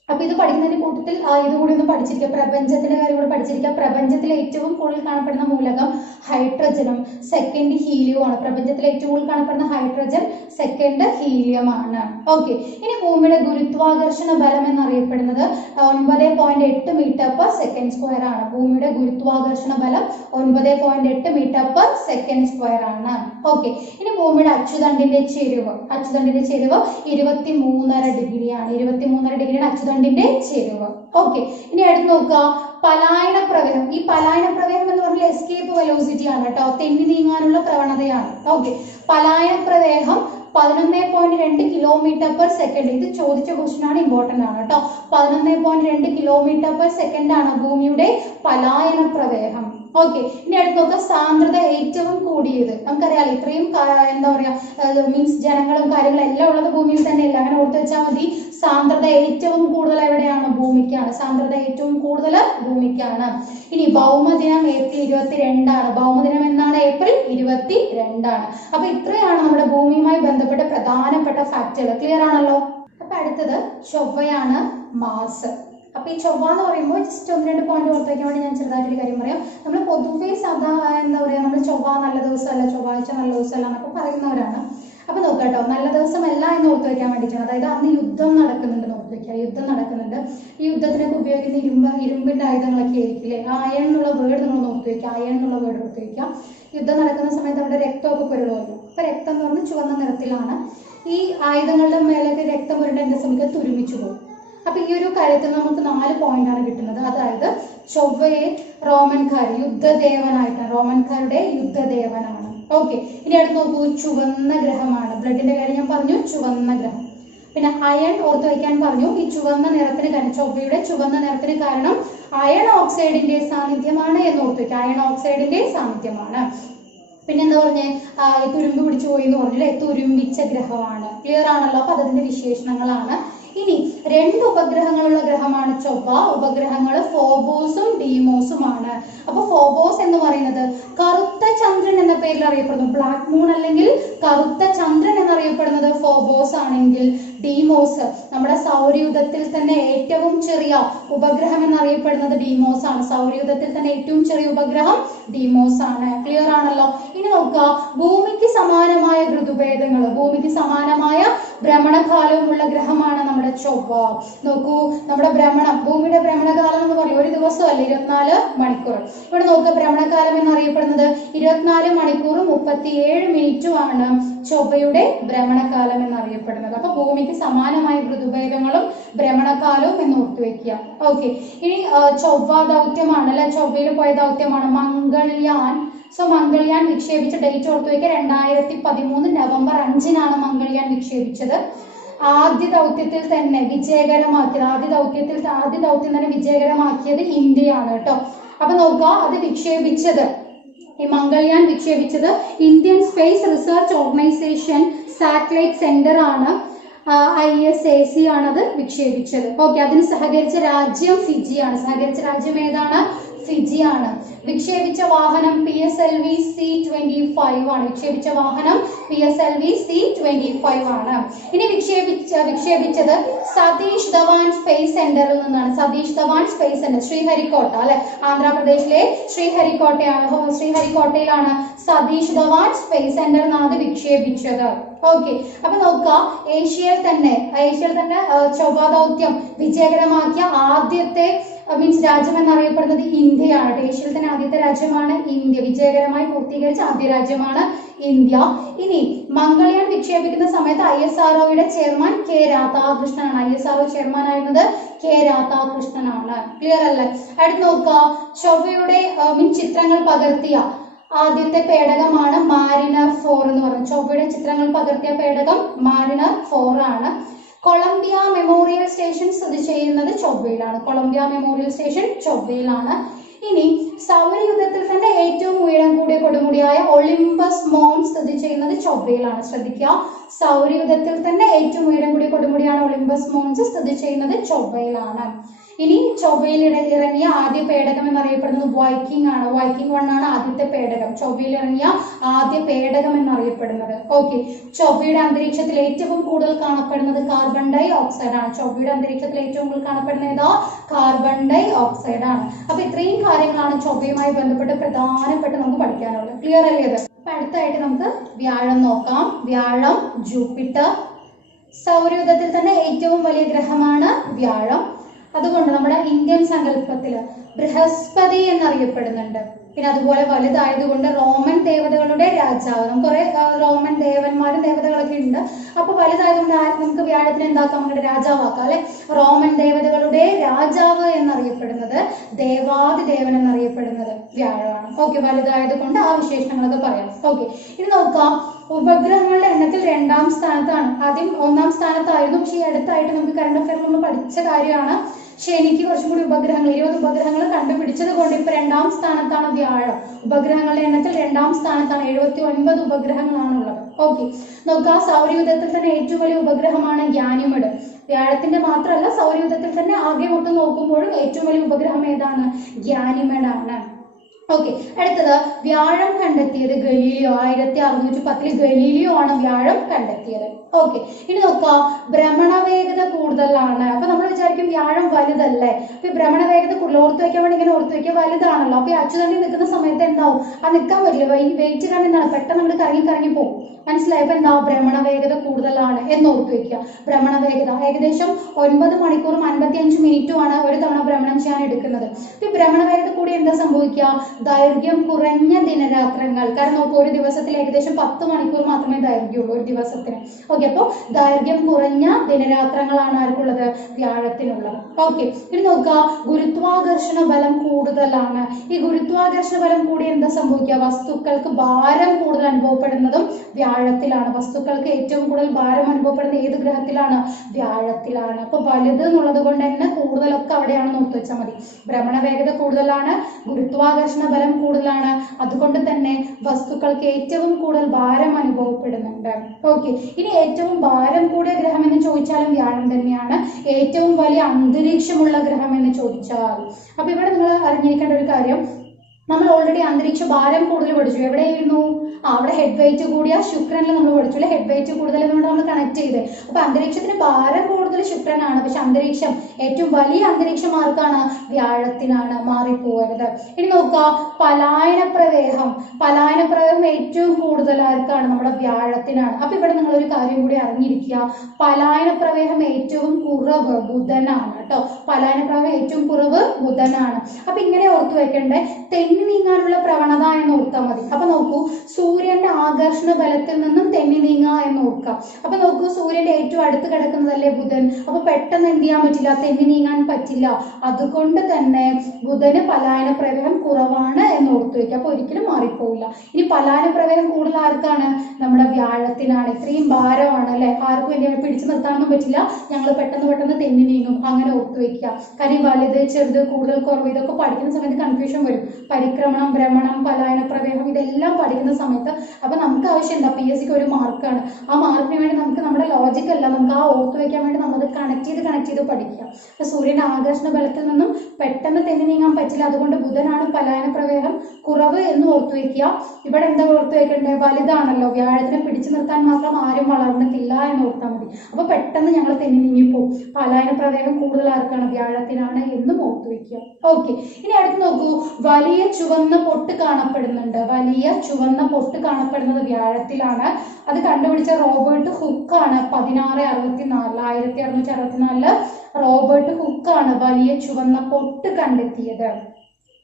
അപ്പൊ ഇത് പഠിക്കുന്നതിന്റെ കൂട്ടത്തിൽ ഇത് കൂടി ഒന്ന് പഠിച്ചിരിക്കുക, പ്രപഞ്ചത്തിന്റെ കാര്യം കൂടെ പഠിച്ചിരിക്കുക. പ്രപഞ്ചത്തിൽ ഏറ്റവും കൂടുതൽ കാണപ്പെടുന്ന മൂലകം ഹൈഡ്രജനും സെക്കൻഡ് ഹീലിയവുമാണ്. പ്രപഞ്ചത്തിൽ ഏറ്റവും കൂടുതൽ കാണപ്പെടുന്ന ഹൈഡ്രജൻ, സെക്കൻഡ് ഹീലിയം ആണ്. ഓക്കെ, ഇനി ഭൂമിയുടെ ഗുരുത്വാകർഷണ ബലം എന്നറിയപ്പെടുന്നത് 9.8 മീറ്റർ പെർ സെക്കൻഡ് സ്ക്വയർ ആണ്. ഭൂമിയുടെ ഗുരുത്വാകർഷണ ബലം 9.8 മീറ്റർ പെർ സെക്കൻഡ് സ്ക്വയർ ആണ്. ഓക്കെ, ഇനി ഭൂമിയുടെ അച്ചുതണ്ടിന്റെ ചെരിവ് 23.5 ഡിഗ്രിയാണ്. 23.5 ഡിഗ്രിയാണ് അച്ചുതണ്ടിന്റെ ചെരിവ്. ഓക്കെ, ഇനി അടുത്ത് നോക്കുക, പലായന പ്രവേഹം. ഈ പലായന പ്രവേഹം എന്ന് പറഞ്ഞാൽ എസ്കേപ്പ് വെലോസിറ്റി ആണ് കേട്ടോ, തെന്നി നീങ്ങാനുള്ള പ്രവണതയാണ്. ഓക്കെ, പലായന പ്രവേഹം 11.2 കിലോമീറ്റർ പെർ സെക്കൻഡ്. ഇത് ചോദിച്ച ക്വസ്റ്റ്യൻ ആണ്, ഇമ്പോർട്ടന്റ് ആണ് കേട്ടോ. 11.2 കിലോമീറ്റർ പെർ സെക്കൻഡ് ആണ് ഭൂമിയുടെ പലായന പ്രവേഹം. ഓക്കെ, ഇനി അടുത്ത് നോക്കുക, സാന്ദ്രത ഏറ്റവും കൂടിയത്. നമുക്കറിയാം ഇത്രയും എന്താ പറയാ മീൻസ് ജനങ്ങളും കാര്യങ്ങളും എല്ലാം ഉള്ളത് ഭൂമിയിൽ തന്നെയല്ല, അങ്ങനെ ഓർത്ത് വെച്ചാൽ മതി. സാന്ദ്രത ഏറ്റവും കൂടുതൽ എവിടെയാണ്? ഭൂമിക്കാണ്. സാന്ദ്രത ഏറ്റവും കൂടുതൽ ഭൂമിക്കാണ്. ഇനി ഭൗമദിനം ഏപ്രിൽ 22 ആണ്. ഭൗമദിനം എന്നാണ്? ഏപ്രിൽ 22 ആണ്. അപ്പൊ ഇത്രയാണ് നമ്മുടെ ഭൂമിയുമായി ബന്ധപ്പെട്ട പ്രധാനപ്പെട്ട ഫാക്റ്റുകൾ. ക്ലിയർ ആണല്ലോ? അപ്പൊ അടുത്തത് ചൊവ്വയാണ്, മാസ്. അപ്പൊ ഈ ചൊവ്വ എന്ന് പറയുമ്പോൾ ജസ്റ്റ് 1-2 പോയിന്റ് ഓർത്ത് വയ്ക്കാൻ വേണ്ടി ഞാൻ ചെറുതായിട്ടൊരു കാര്യം പറയാം. നമ്മൾ പൊതുവെ എന്താ പറയാ, നമ്മൾ ചൊവ്വ നല്ല ദിവസമല്ല, ചൊവ്വാഴ്ച നല്ല ദിവസമല്ല എന്നൊക്കെ പറയുന്നവരാണ്. അപ്പൊ നോക്കാട്ടോ, നല്ല ദിവസമല്ല എന്ന് ഓർത്ത് വയ്ക്കാൻ വേണ്ടിയിട്ടാണ്. അതായത് അന്ന് യുദ്ധം നടക്കുന്നുണ്ട് ഓർത്ത് വയ്ക്കുക, യുദ്ധം നടക്കുന്നുണ്ട്. ഈ യുദ്ധത്തിനൊക്കെ ഉപയോഗിക്കുന്ന ഇരുമ്പിന്റെ ആയുധങ്ങളൊക്കെ ആയിരിക്കില്ലേ. അയൺ എന്നുള്ള വേർഡ് നിങ്ങൾ ഓർത്ത് വയ്ക്കുക, അയൺ എന്നുള്ള വേർഡ് ഓർത്ത് വയ്ക്കുക. യുദ്ധം നടക്കുന്ന സമയത്ത് അവിടെ രക്തമൊക്കെ പുരളുമല്ലോ. അപ്പൊ രക്തം എന്ന് പറഞ്ഞാൽ ചുവന്ന നിറത്തിലാണ്. ഈ ആയുധങ്ങളുടെ മേലൊക്കെ രക്തം പുരണ്ട എന്താ സമയത്ത് തുരുമിച്ചു പോകും. അപ്പൊ ഈ ഒരു കാര്യത്തിൽ നമുക്ക് 4 പോയിന്റ് ആണ് കിട്ടുന്നത്. അതായത് ചൊവ്വയെ റോമൻകാർ യുദ്ധദേവനായിട്ടാണ്, റോമൻകാരുടെ യുദ്ധദേവനാണ്. ഓക്കെ, ഇനി അടുത്ത് നോക്കൂ, ചുവന്ന ഗ്രഹമാണ്. ബ്ലഡിന്റെ കാര്യം ഞാൻ പറഞ്ഞു, ചുവന്ന ഗ്രഹം. പിന്നെ അയൺ ഓർത്ത് വയ്ക്കാൻ പറഞ്ഞു. ഈ ചുവന്ന നിറത്തിന് കാരണം, ചൊവ്വയുടെ ചുവന്ന നിറത്തിന് കാരണം അയൺ ഓക്സൈഡിന്റെ സാന്നിധ്യമാണ് എന്ന് ഓർത്ത് വയ്ക്കുക. അയൺ ഓക്സൈഡിന്റെ സാന്നിധ്യമാണ്. പിന്നെ എന്താ പറഞ്ഞേ, തുരുമ്പ് പിടിച്ചു പോയി എന്ന് പറഞ്ഞില്ലേ, തുരുമ്പിച്ച ഗ്രഹമാണ്. ക്ലിയർ ആണല്ലോ? അപ്പൊ അതിന്റെ വിശേഷണങ്ങളാണ്. ഇനി 2 ഉപഗ്രഹങ്ങളുള്ള ഗ്രഹമാണ് ചൊവ്വ. ഉപഗ്രഹങ്ങൾ ഫോബോസും ഡീമോസുമാണ്. അപ്പൊ ഫോബോസ് എന്ന് പറയുന്നത് കറുത്ത ചന്ദ്രൻ എന്ന പേരിൽ അറിയപ്പെടുന്നു. ബ്ലാക്ക് മൂൺ അല്ലെങ്കിൽ കറുത്ത ചന്ദ്രൻ എന്നറിയപ്പെടുന്നത് ഫോബോസ് ആണെങ്കിൽ, ഡീമോസ് നമ്മുടെ സൗരയൂഥത്തിൽ തന്നെ ഏറ്റവും ചെറിയ ഉപഗ്രഹം എന്നറിയപ്പെടുന്നത് ഡീമോസ് ആണ്. സൗരയൂഥത്തിൽ തന്നെ ഏറ്റവും ചെറിയ ഉപഗ്രഹം ഡീമോസ് ആണ്. ക്ലിയർ ആണല്ലോ? ഇനി നോക്കുക, ഭൂമിക്ക് സമാനമായ ഋതുഭേദങ്ങൾ, ഭൂമിക്ക് സമാനമായ ഭ്രമണകാലവുമുള്ള ഗ്രഹമാണ് നമ്മുടെ ചൊവ്വ. നോക്കൂ, നമ്മുടെ ഭൂമിയുടെ ഭ്രമണകാലം എന്ന് പറയും ഒരു ദിവസമല്ല, 24 മണിക്കൂർ. ഇവിടെ നോക്കുക, ഭ്രമണകാലം എന്നറിയപ്പെടുന്നത് 24 മണിക്കൂറും 37 മിനിറ്റുമാണ് ചൊവ്വയുടെ ഭ്രമണകാലം എന്നറിയപ്പെടുന്നത്. അപ്പൊ ഭൂമിക്ക് സമാനമായ ഋതുഭേദങ്ങളും ഭ്രമണകാലവും എന്ന് ഓർത്തുവെക്കുക. ഓക്കെ, ഇനി ചൊവ്വ ദൗത്യമാണ് അല്ലെ, ചൊവ്വയിൽ പോയ ദൗത്യമാണ് മംഗൾയാൻ. സോ മംഗൾയാൻ വിക്ഷേപിച്ച ഡേറ്റ് ഓർത്ത് വയ്ക്കുക, 2013 നവംബർ 5-നാണ് മംഗൾയാൻ വിക്ഷേപിച്ചത്. ആദ്യ ദൗത്യത്തിൽ തന്നെ വിജയകരമാക്കിയത്, ആദ്യ ദൗത്യം തന്നെ വിജയകരമാക്കിയത് ഇന്ത്യയാണ് കേട്ടോ. അപ്പൊ നോക്കുക, അത് വിക്ഷേപിച്ചത്, ഈ മംഗൾയാൻ വിക്ഷേപിച്ചത് Indian space research organisation satellite centre ആണ്. ISAC ആണ് അത് വിക്ഷേപിച്ചത്. ഓക്കെ, അതിന് സഹകരിച്ച രാജ്യം ഫിജിയാണ്. സഹകരിച്ച രാജ്യം ഏതാണ്? ഫിജിയാണ്. വിക്ഷേപിച്ച വാഹനം PSLV C-25 ആണ്. വിക്ഷേപിച്ച വാഹനം PSLV C-25 ആണ്. ഇനി വിക്ഷേപിച്ചത് സതീഷ് ധവാൻ സ്പേസ് സെന്ററിൽ നിന്നാണ്. സതീഷ് ധവാൻ സ്പേസ് സെന്റർ, ശ്രീഹരിക്കോട്ട അല്ലെ, ആന്ധ്രാപ്രദേശിലെ ശ്രീഹരിക്കോട്ടയിലാണ് സതീഷ് ധവാൻ സ്പേസ് സെന്റർ എന്നാണ് വിക്ഷേപിച്ചത്. ഓക്കെ, അപ്പൊ നോക്കുക, ഏഷ്യയിൽ തന്നെ ചൊവ്വ ദൗത്യം വിജയകരമാക്കിയ ആദ്യത്തെ രാജ്യം എന്നറിയപ്പെടുന്നത് ഇന്ത്യയാണ്. ഏഷ്യയിൽ തന്നെ ആദ്യത്തെ രാജ്യമാണ് ഇന്ത്യ. വിജയകരമായി പൂർത്തീകരിച്ച ആദ്യ രാജ്യമാണ് ഇന്ത്യ. ഇനി മംഗൾയാൻ വിക്ഷേപിക്കുന്ന സമയത്ത് ISROയുടെ ചെയർമാൻ K രാധാകൃഷ്ണനാണ്. ISRO ചെയർമാൻ ആയിരുന്നത് K രാധാകൃഷ്ണനാണ്. ക്ലിയർ അല്ലേ? അടുത്ത് നോക്കുക, ചൊവ്വയുടെ ചിത്രങ്ങൾ പകർത്തിയ ആദ്യത്തെ പേടകമാണ് മാരിനർ 4 എന്ന് പറയുന്നത്. ചൊവ്വയുടെ ചിത്രങ്ങൾ പകർത്തിയ പേടകം മാരിനർ 4 ആണ്. കൊളംബിയ മെമ്മോറിയൽ സ്റ്റേഷൻ സ്ഥിതി ചെയ്യുന്നത് ചൊവ്വയിലാണ്. കൊളംബിയ മെമ്മോറിയൽ സ്റ്റേഷൻ ചൊവ്വയിലാണ്. ഇനി സൗരയൂഥത്തിൽ തന്നെ ഏറ്റവും ഉയരം കൂടിയ കൊടുമുടിയായ ഒളിമ്പസ് മൗണ്ട് സ്ഥിതി ചെയ്യുന്നത് ചൊവ്വയിലാണ്. ശ്രദ്ധിക്കുക, സൗരയൂഥത്തിൽ തന്നെ ഏറ്റവും ഉയരം കൂടിയ കൊടുമുടിയാണ് ഒളിമ്പസ് മൗണ്ട് സ്ഥിതി ചെയ്യുന്നത് ചൊവ്വയിലാണ്. ഇനി ചൊവ്വയിൽ ഇറങ്ങിയ ആദ്യ പേടകം എന്നറിയപ്പെടുന്നത് വൈക്കിംഗ് ആണ്. വൈക്കിംഗ് 1 ആണ് ആദ്യത്തെ പേടകം, ചൊവ്വയിൽ ഇറങ്ങിയ ആദ്യ പേടകം എന്നറിയപ്പെടുന്നത്. ഓക്കെ, ചൊവ്വയുടെ അന്തരീക്ഷത്തിൽ ഏറ്റവും കൂടുതൽ കാണപ്പെടുന്നത് കാർബൺ ഡൈ ഓക്സൈഡ് ആണ്. ചൊവ്വയുടെ അന്തരീക്ഷത്തിൽ ഏറ്റവും കൂടുതൽ കാണപ്പെടുന്നത് ഏതാ? കാർബൺ ഡൈ ഓക്സൈഡ് ആണ്. അപ്പൊ ഇത്രയും കാര്യങ്ങളാണ് ചൊവ്വയുമായി ബന്ധപ്പെട്ട് പ്രധാനപ്പെട്ട് നമുക്ക് പഠിക്കാനുള്ളത്. ക്ലിയർ അല്ലേ ഇത്? അപ്പൊ അടുത്തായിട്ട് നമുക്ക് വ്യാഴം നോക്കാം. വ്യാഴം, ജൂപ്പിറ്റർ. സൗരയൂഥത്തിൽ തന്നെ ഏറ്റവും വലിയ ഗ്രഹമാണ് വ്യാഴം. അതുകൊണ്ട് നമ്മുടെ ഇന്ത്യൻ സങ്കല്പത്തില് ബൃഹസ്പതി എന്നറിയപ്പെടുന്നുണ്ട്. പിന്നെ അതുപോലെ വലുതായതുകൊണ്ട് റോമൻ ദേവതകളുടെ രാജാവ്. നമുക്ക് കുറെ റോമൻ ദേവന്മാരും ദേവതകളൊക്കെ ഉണ്ട്. അപ്പൊ വലുതായതുകൊണ്ട് നമുക്ക് വ്യാഴത്തിന് എന്താക്കാം? നമ്മുടെ രാജാവാക്കാം അല്ലെ. റോമൻ ദേവതകളുടെ രാജാവ് എന്നറിയപ്പെടുന്നത്, ദേവാദിദേവൻ എന്നറിയപ്പെടുന്നത് വ്യാഴമാണ്. ഓക്കെ, വലുതായതുകൊണ്ട് ആ വിശേഷണങ്ങളൊക്കെ പറയാം. ഓക്കെ, ഇനി നോക്കാം. ഉപഗ്രഹങ്ങളുടെ എണ്ണത്തിൽ 2ാം സ്ഥാനത്താണ്. ആദ്യം 1ാം സ്ഥാനത്തായിരുന്നു, പക്ഷെ ഈ അടുത്തായിട്ട് നമുക്ക് കറണ്ട് അഫയറിൽ നമ്മൾ പഠിച്ച കാര്യമാണ്. ശനിക്ക് കുറച്ചും കൂടി ഉപഗ്രഹങ്ങൾ 20 ഉപഗ്രഹങ്ങൾ കണ്ടുപിടിച്ചത് കൊണ്ട് ഇപ്പൊ 2ാം സ്ഥാനത്താണ് വ്യാഴം. ഉപഗ്രഹങ്ങളുടെ എണ്ണത്തിൽ 2ാം സ്ഥാനത്താണ്. 79 ഉപഗ്രഹങ്ങളാണുള്ളത്. ഓക്കെ, നോക്കുക. സൗരയൂഥത്തിൽ തന്നെ ഏറ്റവും വലിയ ഉപഗ്രഹമാണ് ഗാനിമെഡ്. വ്യാഴത്തിന്റെ മാത്രമല്ല, സൗരയൂഥത്തിൽ തന്നെ ആകെ മൊത്തം നോക്കുമ്പോഴും ഏറ്റവും വലിയ ഉപഗ്രഹം ഏതാണ്? ഗാനിമെഡ് ആണ്. ഓക്കെ, അടുത്തത് വ്യാഴം കണ്ടെത്തിയത് ഗലീലിയോ. 1610 ഗലീലിയോ ആണ് വ്യാഴം കണ്ടെത്തിയത്. ഓക്കെ, ഇനി നോക്കാം. ഭ്രമണ വേഗത കൂടുതലാണ്. അപ്പൊ നമ്മൾ വിചാരിക്കും വ്യാഴം വലുതല്ലേ, അപ്പൊ ഭ്രമണ വേഗത കൂടുതൽ ഓർത്ത് വെക്കാൻ വേണ്ടി ഇങ്ങനെ ഓർത്ത് വെക്കുക, വലുതാണല്ലോ. അപ്പൊ അച്ചുതണ്ടി നിൽക്കുന്ന സമയത്ത് എന്താവും? അത് നിൽക്കാൻ പറ്റില്ല, വെയിറ്റ് കാരണം എന്താണ്? പെട്ടെന്ന് നമ്മൾ കറങ്ങി പോകും. മനസ്സിലായപ്പോ എന്താ? ഭ്രമണ വേഗത കൂടുതലാണ് എന്ന് ഓർത്ത് വെക്കുക. ഭ്രമണ വേഗത ഏകദേശം 9 മണിക്കൂറും 55 മിനിറ്റുമാണ് ഒരു തവണ ഭ്രമണം ചെയ്യാൻ എടുക്കുന്നത്. ഈ ഭ്രമണ വേഗത കൂടി എന്താ സംഭവിക്കുക? ദൈർഘ്യം കുറഞ്ഞ ദിനരാത്രങ്ങൾ. കാരണം നോക്കൂ, ഒരു ദിവസത്തിൽ ഏകദേശം 10 മണിക്കൂർ മാത്രമേ ദൈർഘ്യമുള്ളൂ ഒരു ദിവസത്തിന്. ഓക്കെ, അപ്പോൾ ദൈർഘ്യം കുറഞ്ഞ ദിനരാത്രങ്ങളാണ് ആർക്കുള്ളത്? വ്യാഴത്തിനുള്ളത്. ഓക്കെ, ഇനി നോക്കുക. ഗുരുത്വാകർഷണ ബലം കൂടുതലാണ്. ഈ ഗുരുത്വാകർഷണ ബലം കൂടി എന്താ സംഭവിക്കുക? വസ്തുക്കൾക്ക് ഭാരം കൂടുതൽ അനുഭവപ്പെടുന്നതും വ്യാഴത്തിലാണ്. വസ്തുക്കൾക്ക് ഏറ്റവും കൂടുതൽ ഭാരം അനുഭവപ്പെടുന്ന ഏത് ഗ്രഹത്തിലാണ്? വ്യാഴത്തിലാണ്. അപ്പൊ വലുത് എന്നുള്ളത് കൊണ്ട് തന്നെ കൂടുതലൊക്കെ അവിടെയാണെന്ന് ഓർത്ത് വെച്ചാൽ മതി. ഭ്രമണ വേഗത കൂടുതലാണ്, ഗുരുത്വാകർഷണ ബലം കൂടുതലാണ്, അതുകൊണ്ട് തന്നെ വസ്തുക്കൾക്ക് ഏറ്റവും കൂടുതൽ ഭാരം അനുഭവപ്പെടുന്നുണ്ട്. ഓക്കെ, ഇനി ഏറ്റവും ഭാരം കൂടിയ ഗ്രഹം എന്ന് ചോദിച്ചാലും വ്യാഴം തന്നെയാണ്. ഏറ്റവും വലിയ അന്തരീക്ഷമുള്ള ഗ്രഹം എന്ന് ചോദിച്ചാൽ, അപ്പൊ ഇവിടെ നിങ്ങൾ അറിഞ്ഞിരിക്കേണ്ട ഒരു കാര്യം, നമ്മൾ ഓൾറെഡി അന്തരീക്ഷ ഭാരം കൂടുതൽ പഠിച്ചു. എവിടെയായിരുന്നു? അവിടെ ഹെഡ് വെയിറ്റ് കൂടിയ ശുക്രനിൽ നമ്മൾ പഠിച്ചു അല്ലെ. ഹെഡ് വെയിറ്റ് കൂടുതൽ എന്നുകൊണ്ട് നമ്മൾ കണക്ട് ചെയ്ത്. അപ്പൊ അന്തരീക്ഷത്തിന് ഭാരം കൂടുതൽ ശുക്രനാണ്, പക്ഷെ അന്തരീക്ഷം ഏറ്റവും വലിയ അന്തരീക്ഷം ആർക്കാണ്? വ്യാഴത്തിനാണ്. മാറിപ്പോകരുത്. ഇനി നോക്കുക. പലായന പ്രവേഹം ഏറ്റവും കൂടുതൽ ആർക്കാണ്? നമ്മുടെ വ്യാഴത്തിനാണ്. അപ്പൊ ഇവിടെ നിങ്ങൾ ഒരു കാര്യം കൂടി അറിഞ്ഞിരിക്കുക. പലായന പ്രവേഹം ഏറ്റവും കുറവ് ബുധനാണ് കേട്ടോ. പലായന പ്രവേഹം ഏറ്റവും കുറവ് ബുധനാണ്. അപ്പൊ ഇങ്ങനെ ഓർത്തു വെക്കണ്ടേ, തെന്നി നീങ്ങാനുള്ള പ്രവണത എന്ന് ഓർത്താൽ മതി. അപ്പൊ നോക്കൂ, സൂര്യന്റെ ആകർഷണ ബലത്തിൽ നിന്നും തെന്നി നീങ്ങുക എന്ന് ഓർക്കാം. അപ്പൊ നോക്കൂ, സൂര്യന്റെ ഏറ്റവും അടുത്ത് കിടക്കുന്നതല്ലേ ബുധൻ. അപ്പൊ പെട്ടെന്ന് എന്ത് ചെയ്യാൻ പറ്റില്ല? തെന്നി നീങ്ങാൻ പറ്റില്ല. അതുകൊണ്ട് തന്നെ ബുധന് പലായന പ്രവേഹം കുറവാണ് എന്ന് ഓർത്തു വെക്കുക. അപ്പൊ ഒരിക്കലും മാറിപ്പോവില്ല. ഇനി പലായന പ്രവേഹം കൂടുതൽ ആർക്കാണ്? നമ്മുടെ വ്യാഴത്തിനാണ്. ഇത്രയും ഭാരമാണ് അല്ലെ, ആർക്കും എന്ത് പിടിച്ചു നിർത്താനൊന്നും പറ്റില്ല. ഞങ്ങൾ പെട്ടെന്ന് തെന്നി നീങ്ങും. അങ്ങനെ ഓർത്തു വെക്കുക. കാര്യം വലുത്, ചെറുത്, കൂടുതൽ, കുറവ് ഇതൊക്കെ പഠിക്കുന്ന സമയത്ത് കൺഫ്യൂഷൻ വരും. പരിക്രമണം, ഭ്രമണം, പലായന പ്രവേഹം ഇതെല്ലാം പഠിക്കുന്ന സമയത്ത് അപ്പൊ നമുക്ക് ആവശ്യം എന്താ? PSCക്ക് ഒരു മാർക്കാണ്. ആ മാർക്കിന് വേണ്ടി നമുക്ക് നമ്മുടെ ലോജിക് അല്ല, നമുക്ക് ആ ഓർത്ത് വെക്കാൻ വേണ്ടി നമ്മളത് കണക്ട് ചെയ്ത് പഠിക്കുക. അപ്പൊ സൂര്യന്റെ ആകർഷണ ബലത്തിൽ നിന്നും പെട്ടെന്ന് തെന്നി നീങ്ങാൻ പറ്റില്ല. അതുകൊണ്ട് ബുധനാണ് പലായന പ്രവേഹം കുറവ് എന്ന് ഓർത്തു വെക്കുക. ഇവിടെ എന്താ ഓർത്തു വെക്കേണ്ടത്? വലുതാണല്ലോ, വ്യാഴത്തിനെ പിടിച്ചു നിർത്താൻ മാത്രം ആരും വളർന്നിട്ടില്ല എന്ന് ഓർത്താൽ മതി. അപ്പൊ പെട്ടെന്ന് ഞങ്ങൾ തെന്നി നീങ്ങിപ്പോവും. പലായന പ്രവേഹം കൂടുതൽ ആർക്കാണ്? വ്യാഴത്തിനാണ് എന്നും ഓർത്തു വെക്കുക. ഓക്കെ, ഇനി അടുത്ത് നോക്കൂ. വലിയ ചുവന്ന പൊട്ട് കാണപ്പെടുന്നുണ്ട്. വലിയ ചുവന്ന പൊട്ട് കാണപ്പെടുന്നത് വ്യാഴത്തിലാണ്. അത് കണ്ടുപിടിച്ച റോബർട്ട് ഹുക്കാണ്. 1664 റോബർട്ട് ഹുക്കാണ് വലിയ ചുവന്ന പൊട്ട് കണ്ടെത്തിയത്.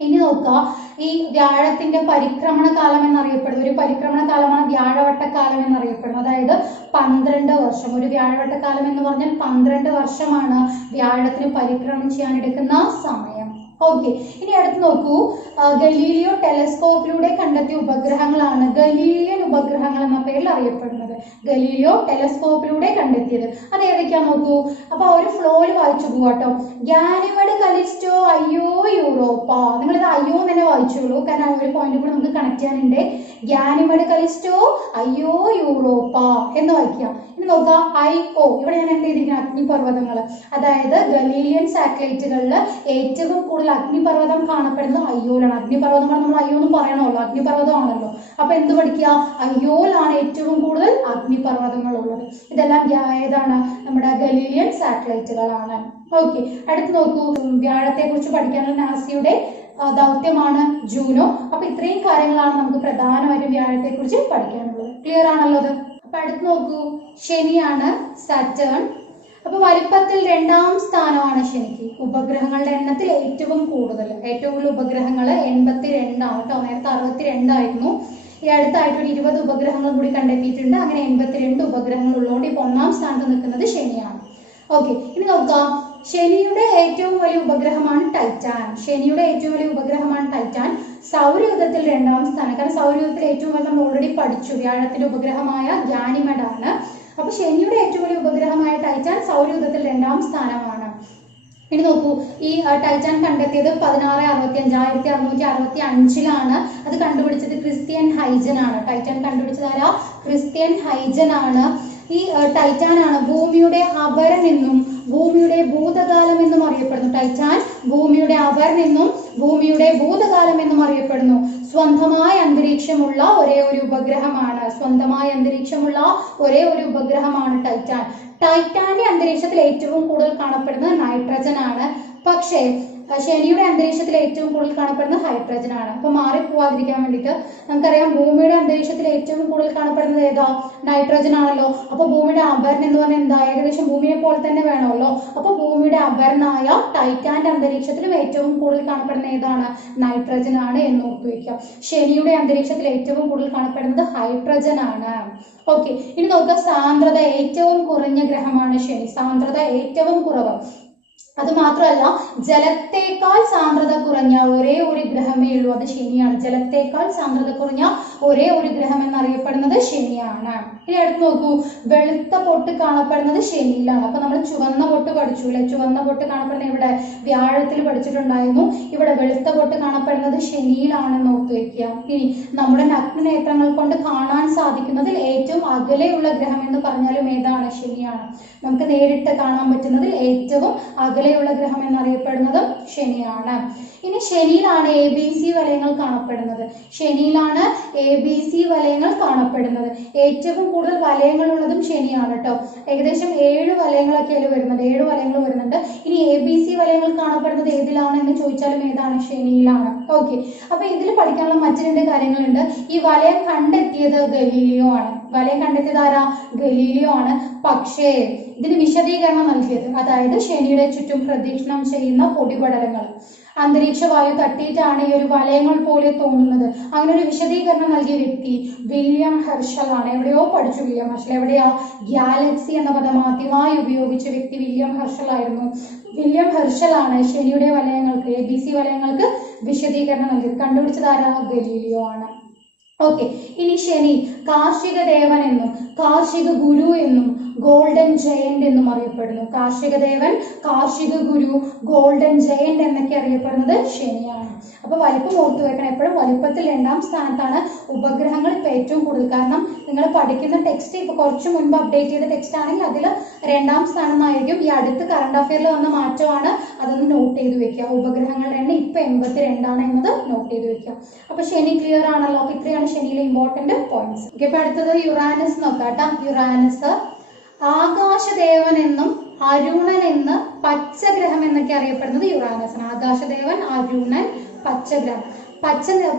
ഇനി നോക്കുക. ഈ വ്യാഴത്തിന്റെ പരിക്രമണ കാലം എന്നറിയപ്പെടുന്നത്, ഒരു പരിക്രമണ കാലമാണ് വ്യാഴവട്ടക്കാലം എന്നറിയപ്പെടുന്നത്. അതായത് 12 വർഷം. ഒരു വ്യാഴവട്ടക്കാലം എന്ന് പറഞ്ഞാൽ 12 വർഷമാണ് വ്യാഴത്തിന് പരിക്രമണം ചെയ്യാൻ എടുക്കുന്ന സമയം. ഓക്കെ, ഇനി അടുത്ത് നോക്കൂ. ഗലീലിയോ ടെലസ്കോപ്പിലൂടെ കണ്ടെത്തിയ ഉപഗ്രഹങ്ങളാണ് ഗലീലിയൻ ഉപഗ്രഹങ്ങൾ എന്ന പേരിൽ അറിയപ്പെടുന്നത്. ഗലീലിയോ ടെലസ്കോപ്പിലൂടെ കണ്ടെത്തിയത്. അത് ഏതൊക്കെയാ നോക്കൂ. അപ്പൊ ഒരു ഫ്ലോയിൽ വായിച്ചു പോവാട്ടോ. ഗാനിമഡ് കലിസ്റ്റോ അയ്യോ യൂറോപ്പ. നിങ്ങളിത് അയ്യോ എന്ന് തന്നെ വായിച്ചോളൂ, കാരണം ഒരു പോയിന്റ് കൂടെ നമുക്ക് കണക്ട് ചെയ്യാനുണ്ട്. ഗാനിമഡ് കലിസ്റ്റോ അയ്യോ യൂറോപ്പ എന്ന് വായിക്കാം. ഇനി നോക്കാം IO. ഇവിടെ ഞാൻ എന്ത് ചെയ്തിരിക്കുന്നത്, അഗ്നിപർവ്വതങ്ങൾ. അതായത് ഗലീലിയൻ സാറ്റലൈറ്റുകളിൽ ഏറ്റവും കൂടുതൽ അഗ്നിപർവ്വതം കാണപ്പെടുന്നത് അയ്യോലാണ്. അഗ്നിപർവ്വതം നമ്മൾ അയ്യോ എന്ന് പറയണമല്ലോ, അഗ്നിപർവ്വതമാണല്ലോ. അപ്പൊ എന്ത് പഠിക്കുക, അയ്യോലാണ് ഏറ്റവും കൂടുതൽ അഗ്നിപർവ്വതങ്ങൾ ഉള്ളത്. ഇതെല്ലാം ഏതാണ്, നമ്മുടെ ഗലീലിയൻ സാറ്റലൈറ്റുകളാണ്. ഓക്കെ, അടുത്ത് നോക്കൂ. വ്യാഴത്തെ കുറിച്ച് പഠിക്കാനുള്ള നാസയുടെ ദൗത്യമാണ് ജൂനോ. അപ്പൊ ഇത്രയും കാര്യങ്ങളാണ് നമുക്ക് പ്രധാനമായിട്ടും വ്യാഴത്തെ കുറിച്ച് പഠിക്കാനുള്ളത്. ക്ലിയർ ആണല്ലോ അത്. അപ്പൊ അടുത്ത് നോക്കൂ, ശനിയാണ് സാറ്റേൺ. അപ്പൊ വലിപ്പത്തിൽ 2ാം സ്ഥാനമാണ് ശനിക്ക്. ഉപഗ്രഹങ്ങളുടെ എണ്ണത്തിൽ ഏറ്റവും കൂടുതൽ ഉപഗ്രഹങ്ങൾ 82 ആണ് കേട്ടോ. നേരത്തെ 62 ആയിരുന്നു. ഈ അടുത്തായിട്ട് ഒരു 20 ഉപഗ്രഹങ്ങൾ കൂടി കണ്ടെത്തിയിട്ടുണ്ട്. അങ്ങനെ 82 ഉപഗ്രഹങ്ങൾ ഉള്ളതുകൊണ്ട് ഇപ്പൊ 1ാം സ്ഥാനത്ത് നിൽക്കുന്നത് ശനിയാണ്. ഓക്കെ, ഇനി നോക്കാം. ശനിയുടെ ഏറ്റവും വലിയ ഉപഗ്രഹമാണ് ടൈറ്റാൻ. സൗരയൂഥത്തിൽ 2ാം സ്ഥാനം. കാരണം സൗരയൂഥത്തിൽ ഏറ്റവും വലിയ നമ്മൾ ഓൾറെഡി പഠിച്ചു, വ്യാഴത്തിന്റെ ഉപഗ്രഹമായ ഗാനിമഡ് ആണ്. അപ്പൊ ശനിയുടെ ഏറ്റവും വലിയ ഉപഗ്രഹമായ ടൈറ്റാൻ സൗരയൂഥത്തിൽ 2ാം സ്ഥാനമാണ്. ഇനി നോക്കൂ, ഈ ടൈറ്റാൻ കണ്ടെത്തിയത് 1665 അത് കണ്ടുപിടിച്ചത് ക്രിസ്ത്യൻ ഹൈജൻ ആണ്. ടൈറ്റാൻ കണ്ടുപിടിച്ചത് ആരാ, ക്രിസ്ത്യൻ ഹൈജൻ ആണ്. ഈ ടൈറ്റാൻ ആണ് ഭൂമിയുടെ അപരൻ എന്നും ഭൂമിയുടെ ഭൂതകാലം എന്നും അറിയപ്പെടുന്നു. ടൈറ്റാൻ ഭൂമിയുടെ അപരൻ എന്നും ഭൂമിയുടെ ഭൂതകാലം എന്നും അറിയപ്പെടുന്നു. സ്വന്തമായ അന്തരീക്ഷമുള്ള ഒരേ ഒരു ഉപഗ്രഹമാണ് ടൈറ്റാൻ. ടൈറ്റാന്റെ അന്തരീക്ഷത്തിൽ ഏറ്റവും കൂടുതൽ കാണപ്പെടുന്നത് നൈട്രജൻ ആണ്. പക്ഷേ ശനിയുടെ അന്തരീക്ഷത്തിൽ ഏറ്റവും കൂടുതൽ കാണപ്പെടുന്നത് ഹൈഡ്രജൻ ആണ്. അപ്പൊ മാറിപ്പോവാതിരിക്കാൻ വേണ്ടിയിട്ട് നമുക്കറിയാം, ഭൂമിയുടെ അന്തരീക്ഷത്തിൽ ഏറ്റവും കൂടുതൽ കാണപ്പെടുന്നത് ഏതാ, നൈട്രജൻ ആണല്ലോ. അപ്പൊ ഭൂമിയുടെ അപരൻ എന്ന് പറഞ്ഞാൽ എന്താ, ഏകദേശം ഭൂമിയെ പോലെ തന്നെ വേണമല്ലോ. അപ്പൊ ഭൂമിയുടെ അപരനായ ടൈറ്റാന്റെ അന്തരീക്ഷത്തിലും ഏറ്റവും കൂടുതൽ കാണപ്പെടുന്ന ഏതാണ്, നൈട്രജൻ ആണ് എന്ന് ഓർത്തുവെക്കാം. ശനിയുടെ അന്തരീക്ഷത്തിൽ ഏറ്റവും കൂടുതൽ കാണപ്പെടുന്നത് ഹൈഡ്രജൻ ആണ്. ഓക്കെ, ഇനി നോക്കുക. സാന്ദ്രത ഏറ്റവും കുറഞ്ഞ ഗ്രഹമാണ് ശനി. സാന്ദ്രത ഏറ്റവും കുറവ്. അത് മാത്രമല്ല, ജലത്തേക്കാൾ സാന്ദ്രത കുറഞ്ഞ ഒരേ ഒരു ഗ്രഹമേ ഉള്ളൂ, അത് ശനിയാണ്. ജലത്തേക്കാൾ സാന്ദ്രത കുറഞ്ഞ ഒരേ ഒരു ഗ്രഹം എന്നറിയപ്പെടുന്നത് ശനിയാണ്. ഇനി അടുത്ത് നോക്കൂ. വെളുത്ത പൊട്ട് കാണപ്പെടുന്നത് ശനിയിലാണ്. അപ്പൊ നമ്മൾ ചുവന്ന പൊട്ട് പഠിച്ചു അല്ലെ. ചുവന്ന പൊട്ട് കാണപ്പെടുന്ന ഇവിടെ വ്യാഴത്തിൽ പഠിച്ചിട്ടുണ്ടായിരുന്നു. ഇവിടെ വെളുത്ത പൊട്ട് കാണപ്പെടുന്നത് ശനിയിലാണെന്ന് ഓർത്തു വെക്കുക. ഇനി നമ്മുടെ നഗ്നനേത്രങ്ങൾ കൊണ്ട് കാണാൻ സാധിക്കുന്നതിൽ ഏറ്റവും അകലെയുള്ള ഗ്രഹം എന്ന് പറഞ്ഞാലും ഏതാണ്, ശനിയാണ്. നമുക്ക് നേരിട്ട് കാണാൻ പറ്റുന്നതിൽ ഏറ്റവും അകലെയുള്ള ഗ്രഹം എന്നറിയപ്പെടുന്നതും ശനിയാണ്. ഇനി ശനിയിലാണ് ABC വലയങ്ങൾ കാണപ്പെടുന്നത്. ഏറ്റവും കൂടുതൽ വലയങ്ങൾ ഉള്ളതും ശനിയാണ് കേട്ടോ. ഏകദേശം 7 വലയങ്ങളൊക്കെ അതിൽ വരുന്നുണ്ട്. 7 വലയങ്ങൾ വരുന്നുണ്ട്. ഇനി ABC വലയങ്ങൾ കാണപ്പെടുന്നത് ഏതിലാണ് എന്ന് ചോദിച്ചാലും ഏതാണ്, ശനിയിലാണ്. ഓക്കെ, അപ്പൊ ഇതിൽ പഠിക്കാനുള്ള മറ്റു 2 കാര്യങ്ങളുണ്ട്. ഈ വലയം കണ്ടെത്തിയത് ഗലീലിയോ ആണ്. ഗലീലിയോ ആണ്. പക്ഷേ ഇതിന് വിശദീകരണം നൽകിയത്, അതായത് ശനിയുടെ ചുറ്റും പ്രദക്ഷിണം ചെയ്യുന്ന പൊടിപടലങ്ങൾ, അന്തരീക്ഷ വായു തട്ടിയിട്ടാണ് ഈ ഒരു വലയങ്ങൾ പോലെ തോന്നുന്നത്. അങ്ങനെ ഒരു വിശദീകരണം നൽകിയ വ്യക്തി വില്യം ഹെർഷൽ ആണ്. എവിടെയോ പഠിച്ചു വില്യം ഹെർഷൽ. എവിടെയാ, ഗാലക്സി എന്ന പദം ആദ്യമായി ഉപയോഗിച്ച വ്യക്തി വില്യം ഹെർഷൽ ആയിരുന്നു. വില്യം ഹെർഷൽ ആണ് ശനിയുടെ വലയങ്ങൾക്ക്, ABC വലയങ്ങൾക്ക് വിശദീകരണം നൽകിയത്. കണ്ടുപിടിച്ചത് ആരാ, ഗലീലിയോ ആണ്. ഓക്കെ, ഇനി ശനി കാർഷിക ദേവൻ എന്നും കാർഷിക ഗുരു എന്നും ഗോൾഡൻ ജയന്റ് എന്നും അറിയപ്പെടുന്നു. കാർഷിക ദേവൻ, കാർഷിക ഗുരു, ഗോൾഡൻ ജയന്റ് എന്നൊക്കെ അറിയപ്പെടുന്നത് ശനിയാണ്. അപ്പൊ വലിപ്പം ഓർത്തു വെക്കണം. എപ്പോഴും വലിപ്പത്തിൽ 2ാം സ്ഥാനത്താണ്. ഉപഗ്രഹങ്ങൾ ഇപ്പൊ ഏറ്റവും കൂടുതൽ. കാരണം നിങ്ങൾ പഠിക്കുന്ന ടെക്സ്റ്റ് ഇപ്പൊ കുറച്ച് മുൻപ് അപ്ഡേറ്റ് ചെയ്ത ടെക്സ്റ്റ് ആണെങ്കിൽ അതിൽ 2ാം സ്ഥാനം ആയിരിക്കും. ഈ അടുത്ത് കറണ്ട് അഫെയറിൽ വന്ന മാറ്റമാണ്, അതൊന്ന് നോട്ട് ചെയ്ത് വെക്കുക. ഉപഗ്രഹങ്ങളുടെ എണ്ണം ഇപ്പൊ 82 ആണ് എന്നത് നോട്ട് ചെയ്ത് വെക്കുക. അപ്പൊ ശനി ക്ലിയർ ആണല്ലോ. അപ്പൊ ഇത്രയാണ് ശനിയിലെ ഇമ്പോർട്ടന്റ് പോയിന്റ്സ്. ഇപ്പൊ അടുത്തത് യുറാനസ് നോക്കാം. യുറാനസ് ആകാശദേവൻ എന്നും അരുണൻ എന്ന് പച്ചഗ്രഹം എന്നൊക്കെ അറിയപ്പെടുന്നത് യുറാനസ് ആണ്. ആകാശദേവൻ, അരുണൻ, പച്ചഗ്രഹം.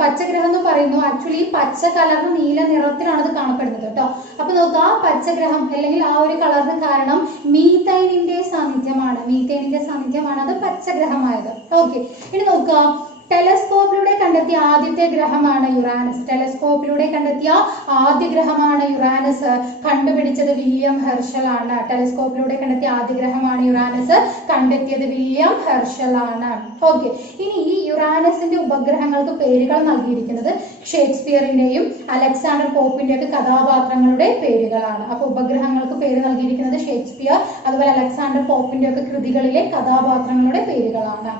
പച്ചഗ്രഹം എന്ന് പറയുന്നു. ആക്ച്വലി പച്ച കലർന്ന നീല നിറത്തിലാണ് അത് കാണപ്പെടുന്നത് കേട്ടോ. അപ്പൊ നോക്കുക, ആ പച്ചഗ്രഹം അല്ലെങ്കിൽ ആ ഒരു കളറിന് കാരണം മീഥൈനിന്റെ സാന്നിധ്യമാണ് അത് പച്ചഗ്രഹമായത്. ഓക്കെ, ഇനി നോക്കുക. ടെലസ്കോപ്പിലൂടെ കണ്ടെത്തിയ ആദ്യത്തെ ഗ്രഹമാണ് യുറാനസ്. ടെലസ്കോപ്പിലൂടെ കണ്ടെത്തിയ ആദ്യ ഗ്രഹമാണ് യുറാനസ്. കണ്ടുപിടിച്ചത് വില്യം ഹെർഷൽ ആണ്. ടെലസ്കോപ്പിലൂടെ കണ്ടെത്തിയ ആദ്യ ഗ്രഹമാണ് യുറാനസ്. കണ്ടെത്തിയത് വില്യം ഹെർഷൽ ആണ്. ഓക്കെ, ഇനി ഈ യുറാനസിന്റെ ഉപഗ്രഹങ്ങൾക്ക് പേരുകൾ നൽകിയിരിക്കുന്നത് ഷേക്സ്പിയറിന്റെയും അലക്സാണ്ടർ പോപ്പിന്റെ ഒക്കെ കഥാപാത്രങ്ങളുടെ പേരുകളാണ്. അപ്പൊ ഉപഗ്രഹങ്ങൾക്ക് പേര് നൽകിയിരിക്കുന്നത് ഷേക്സ്പിയർ അതുപോലെ അലക്സാണ്ടർ പോപ്പിന്റെ ഒക്കെ കൃതികളിലെ കഥാപാത്രങ്ങളുടെ പേരുകളാണ്.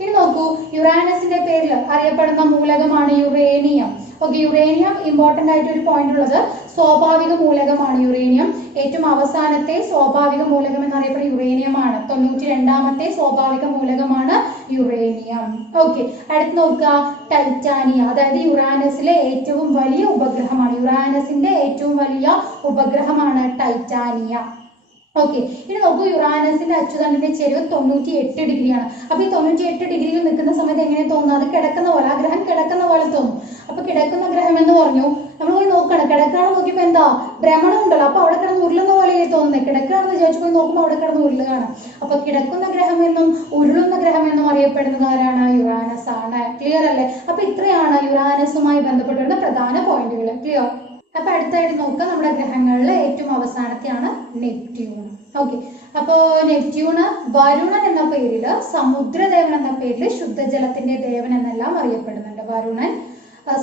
ഇനി നോക്കൂ, യുറാനസിന്റെ പേരിൽ അറിയപ്പെടുന്ന മൂലകമാണ് യുറേനിയം. ഓക്കെ, യുറേനിയം ഇമ്പോർട്ടന്റ് ആയിട്ട് ഒരു പോയിന്റ് ഉള്ളത് സ്വാഭാവിക മൂലകമാണ് യുറേനിയം. ഏറ്റവും അവസാനത്തെ സ്വാഭാവിക മൂലകം എന്നറിയപ്പെടുന്ന യുറേനിയമാണ്. 92ാമത്തെ സ്വാഭാവിക മൂലകമാണ് യുറേനിയം. ഓക്കെ, അടുത്ത് നോക്കുക, ടൈറ്റാനിയ. അതായത് യുറാനസിലെ ഏറ്റവും വലിയ ഉപഗ്രഹമാണ്. യുറാനസിന്റെ ഏറ്റവും വലിയ ഉപഗ്രഹമാണ് ടൈറ്റാനിയ. ഓക്കെ, ഇനി നോക്കൂ, യുറാനസിന്റെ അച്ചുതണ്ടിന്റെ ചെരിവ് 98 ഡിഗ്രിയാണ്. അപ്പൊ ഈ 98 ഡിഗ്രിയിൽ നിൽക്കുന്ന സമയത്ത് എങ്ങനെ തോന്നുന്നു? അത് കിടക്കുന്ന പോലെ, ആ ഗ്രഹം കിടക്കുന്ന പോലെ തോന്നും. അപ്പൊ കിടക്കുന്ന ഗ്രഹം എന്ന് പറഞ്ഞു, നമ്മൾ പോയി നോക്കണം. കിടക്കാണ് നോക്കിയപ്പോ എന്താ, ഭ്രമണം ഉണ്ടല്ലോ. അപ്പൊ അവിടെ കിടന്ന് ഉരുളുന്ന പോലെയല്ലേ തോന്നുന്നത്. കിടക്കാണെന്ന് വിചാരിച്ചു പോയി നോക്കുമ്പോൾ അവിടെ കിടന്ന് ഉരുളുകയാണ്. അപ്പൊ കിടക്കുന്ന ഗ്രഹം എന്നും ഉരുളുന്ന ഗ്രഹം എന്നും അറിയപ്പെടുന്നത് ആരാണ്? യുറാനസ് ആണ്. ക്ലിയർ അല്ലേ? അപ്പൊ ഇത്രയാണ് യുറാനസുമായി ബന്ധപ്പെട്ടുള്ള പ്രധാന പോയിന്റുകൾ. ക്ലിയർ? അപ്പൊ അടുത്തായിട്ട് നോക്കുക, നമ്മുടെ ഗ്രഹങ്ങളിൽ ഏറ്റവും അവസാനത്തെയാണ് നെപ്റ്റ്യൂൺ. ഓക്കെ, അപ്പോ നെപ്റ്റ്യൂണ് വരുണൻ എന്ന പേരില്, സമുദ്രദേവൻ എന്ന പേരില്, ശുദ്ധജലത്തിന്റെ ദേവൻ എന്നെല്ലാം അറിയപ്പെടുന്നുണ്ട്. വരുണൻ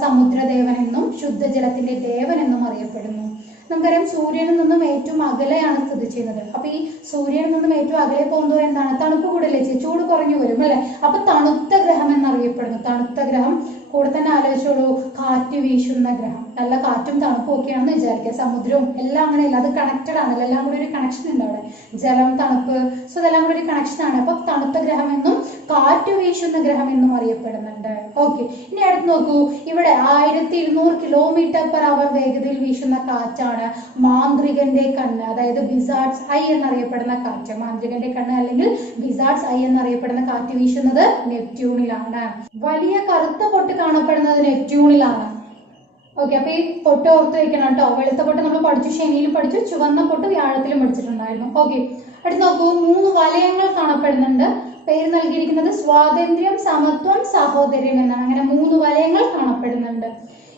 സമുദ്രദേവൻ എന്നും ശുദ്ധജലത്തിന്റെ ദേവൻ എന്നും അറിയപ്പെടുന്നു. നമുക്കറിയാം സൂര്യനിൽ നിന്നും ഏറ്റവും അകലെയാണ് സ്ഥിതി ചെയ്യുന്നത്. അപ്പൊ ഈ സൂര്യനിൽ നിന്നും ഏറ്റവും അകലെ പോകുമ്പോൾ എന്താണ്? തണുപ്പ് കൂടല്ലേ, ചൂട് കുറഞ്ഞു വരും അല്ലെ? അപ്പൊ തണുത്ത ഗ്രഹം എന്നറിയപ്പെടുന്നു. തണുത്ത ഗ്രഹം. കൂടെ തന്നെ ആലോചിച്ചോളൂ, കാറ്റ് വീശുന്ന ഗ്രഹം. നല്ല കാറ്റും തണുപ്പും ഒക്കെയാണെന്ന് വിചാരിക്കുക. സമുദ്രവും എല്ലാം അങ്ങനെയല്ല, അത് കണക്റ്റഡ് ആണല്ലോ. എല്ലാം കൂടി ഒരു കണക്ഷൻ ഉണ്ട് അവിടെ. ജലം, തണുപ്പ്, സോ ഇതെല്ലാം കൂടി ഒരു കണക്ഷൻ ആണ്. അപ്പൊ തണുത്ത ഗ്രഹം എന്നും കാറ്റ് വീശുന്ന ഗ്രഹം എന്നും അറിയപ്പെടുന്നുണ്ട്. ഓക്കെ, ഇനി അടുത്ത് നോക്കൂ, ഇവിടെ 1200 km/h വേഗതയിൽ വീശുന്ന കാറ്റാണ് മാന്ത്രികന്റെ കണ്ണ്, അതായത് ബിസാർഡ്സ് ഐ എന്നറിയപ്പെടുന്ന കാറ്റ്. മാന്ത്രികന്റെ കണ്ണ് അല്ലെങ്കിൽ ബിസാർഡ്സ് ഐ എന്നറിയപ്പെടുന്ന കാറ്റ് വീശുന്നത് നെപ്റ്റ്യൂണിലാണ്. വലിയ കറുത്ത പൊട്ട് കാണപ്പെടുന്നത് നെപ്റ്റ്യൂണിലാണ്. ഓക്കെ, അപ്പൊ ഈ പൊട്ട് ഓർത്ത് വെക്കണം കേട്ടോ. വെളുത്ത പൊട്ട് നമ്മൾ പഠിച്ചു, ശനിയിലും പഠിച്ചു, ചുവന്ന പൊട്ട് വ്യാഴത്തിലും പഠിച്ചിട്ടുണ്ടായിരുന്നു. ഓക്കെ, അടുത്ത് നോക്കൂ, 3 വലയങ്ങൾ കാണപ്പെടുന്നുണ്ട്. പേര് നൽകിയിരിക്കുന്നത് സ്വാതന്ത്ര്യം, സമത്വം, സാഹോദര്യം എന്നാണ്. അങ്ങനെ 3 വലയങ്ങൾ കാണപ്പെടുന്നുണ്ട്.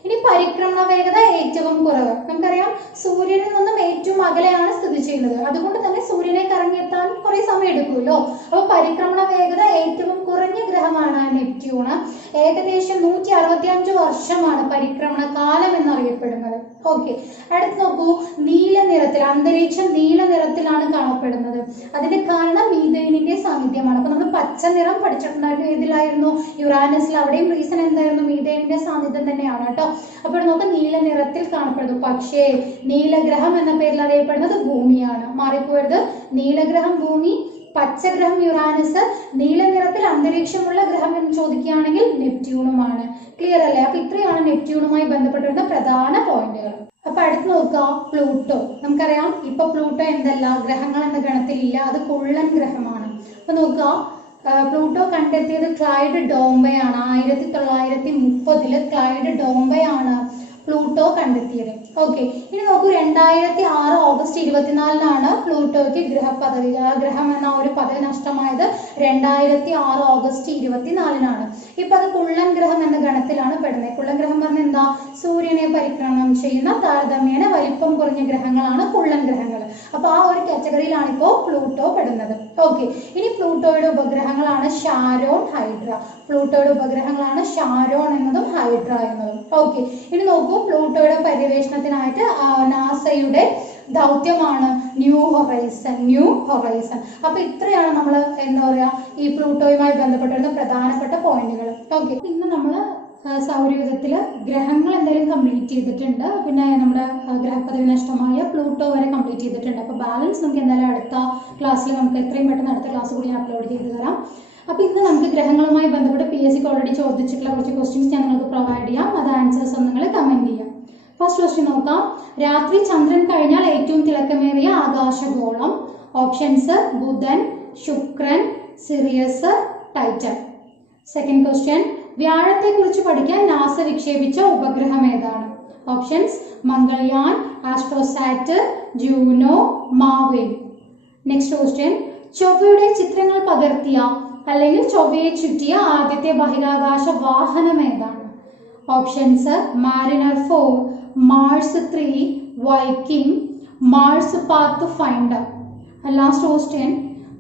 ഇനി പരിക്രമണ വേഗത ഏറ്റവും കുറവ്. നമുക്കറിയാം സൂര്യനിൽ നിന്നും ഏറ്റവും അകലെയാണ് സ്ഥിതി ചെയ്യുന്നത്. അതുകൊണ്ട് തന്നെ സൂര്യനെ കറങ്ങിയെത്താൻ കുറെ സമയം എടുക്കുമല്ലോ. അപ്പൊ പരിക്രമണ വേഗത ഏറ്റവും കുറഞ്ഞ ഗ്രഹമാണ് നെപ്റ്റ്യൂണ്. ഏകദേശം 165 വർഷമാണ് പരിക്രമണ കാലം എന്നറിയപ്പെടുന്നത്. ഓക്കെ, അടുത്ത് നോക്കൂ, നീല നിറത്തിൽ, അന്തരീക്ഷം നീല നിറത്തിലാണ് കാണപ്പെടുന്നത്. അതിന്റെ കാരണം മീഥേനിന്റെ സാന്നിധ്യമാണ്. അപ്പൊ നമ്മൾ പച്ച നിറം പഠിച്ചിട്ടുണ്ടായിരുന്നു. ഏതിലായിരുന്നു? യുറാനസിൽ. അവിടെയും റീസൺ എന്തായിരുന്നു? മീഥേനിന്റെ സാന്നിധ്യം തന്നെയാണ് കേട്ടോ. അപ്പോൾ നമുക്ക് നീല നിറത്തിൽ കാണപ്പെടുന്നു. പക്ഷേ നീലഗ്രഹം എന്ന പേരിൽ അറിയപ്പെടുന്നത് ഭൂമിയാണ്. മാറിപ്പോയത്. നീലഗ്രഹം ഭൂമി, പച്ചഗ്രഹം യുറാനസ്, നീല നിറത്തിൽ അന്തരീക്ഷമുള്ള ഗ്രഹം എന്ന് ചോദിക്കുകയാണെങ്കിൽ നെപ്റ്റ്യൂണുമാണ്. ക്ലിയർ അല്ലേ? അപ്പൊ ഇത്രയാണ് നെപ്റ്റ്യൂണുമായി ബന്ധപ്പെട്ടിരുന്ന പ്രധാന പോയിന്റുകൾ. അപ്പൊ അടുത്ത് നോക്കുക, പ്ലൂട്ടോ. നമുക്കറിയാം ഇപ്പൊ പ്ലൂട്ടോ എന്തല്ല, ഗ്രഹങ്ങൾ എന്ന ഗണത്തിലില്ല, അത് കുള്ളൻ ഗ്രഹമാണ്. അപ്പൊ നോക്കുക, പ്ലൂട്ടോ കണ്ടെത്തിയത് ക്ലൈഡ് ഡോംബെയാണ്. 1930 ക്ലൈഡ് ഡോംബെയാണ് പ്ലൂട്ടോ കണ്ടെത്തിയത്. ഓക്കെ, ഇനി നോക്കൂ, 2006 ഓഗസ്റ്റ് 24 പ്ലൂട്ടോയ്ക്ക് ഗ്രഹപദവി, ഗ്രഹം എന്ന ഒരു പദവി നഷ്ടമായത് 2006 ഓഗസ്റ്റ് 24 ഇപ്പൊ അത് കുള്ളൻ ഗ്രഹം എന്ന ഗണത്തിലാണ് പെടുന്നത്. കുള്ളൻ ഗ്രഹം പറഞ്ഞ എന്താ? സൂര്യനെ പരിക്രമണം ചെയ്യുന്ന താരതമ്യേന വലിപ്പം കുറഞ്ഞ ഗ്രഹങ്ങളാണ് കുള്ളൻ ഗ്രഹങ്ങൾ. അപ്പൊ ആ ഒരു കാറ്റഗറിയിലാണ് ഇപ്പോ പ്ലൂട്ടോ പെടുന്നത്. ഓക്കെ, ഇനി പ്ലൂട്ടോയുടെ ഉപഗ്രഹങ്ങളാണ് ഷാരോൺ, ഹൈഡ്ര. പ്ലൂട്ടോയുടെ ഉപഗ്രഹങ്ങളാണ് ഷാരോൺ എന്നതും ഹൈഡ്ര എന്നതും. ഓക്കെ, ഇനി നോക്കൂ, പ്ലൂട്ടോയുടെ പര്യവേഷണത്തിനായിട്ട് നാസയുടെ ദൗത്യമാണ് ന്യൂ ഹൊറൈസൺ. അപ്പൊ ഇത്രയാണ് നമ്മൾ എന്താ പറയാ ഈ പ്ലൂട്ടോയുമായി ബന്ധപ്പെട്ടിരുന്ന പ്രധാനപ്പെട്ട പോയിന്റുകൾ. ഓക്കെ, ഇന്ന് നമ്മൾ സൗരയൂഥത്തില് ഗ്രഹങ്ങൾ എന്തായാലും കംപ്ലീറ്റ് ചെയ്തിട്ടുണ്ട്. പിന്നെ നമ്മുടെ ഗ്രഹപദവി നഷ്ടമായ പ്ലൂട്ടോ വരെ കംപ്ലീറ്റ് ചെയ്തിട്ടുണ്ട്. അപ്പൊ ബാലൻസ് നമുക്ക് എന്തായാലും അടുത്ത ക്ലാസ്സിൽ നമുക്ക് എത്രയും പെട്ടെന്ന് അടുത്ത ക്ലാസ് കൂടി അപ്ലോഡ് ചെയ്ത് തരാം. അപ്പൊ ഇന്ന് നമുക്ക് ഗ്രഹങ്ങളുമായി ബന്ധപ്പെട്ട് PSC ഓൾറെഡി ചോദിച്ചിട്ടുള്ള കുറച്ച് ക്വസ്റ്റ്യൻസ് ഞാൻ നിങ്ങൾക്ക് പ്രൊവൈഡ് ചെയ്യാം. അത് ആൻസേഴ്സ് ഒന്ന് നിങ്ങൾ കമന്റ് ചെയ്യാം. ഫസ്റ്റ് ക്വസ്റ്റ്യൻ നോക്കാം. രാത്രി ചന്ദ്രൻ കഴിഞ്ഞാൽ ഏറ്റവും തിളക്കമേറിയ ആകാശഗോളം. ഓപ്ഷൻസ്: ബുധൻ, ശുക്രൻ, സിറിയസ്, ടൈറ്റൻ. സെക്കൻഡ് ക്വസ്റ്റ്യൻ: വ്യാഴത്തെ കുറിച്ച് പഠിക്കാൻ നാസ വിക്ഷേപിച്ച ഉപഗ്രഹം ഏതാണ്? Options: Mangalyaan, AstroSat, Juno, MAVEN. Next question: ചൊവ്വയുടെ ചിത്രങ്ങൾ പകർത്തിയ അല്ലെങ്കിൽ ചൊവ്വയെ ചുറ്റിയ ആദ്യത്തെ ബഹിരാകാശ വാഹനം ഏതാണ്? Options: Mariner 4, Mars 3, Viking, Mars path finder. Last question: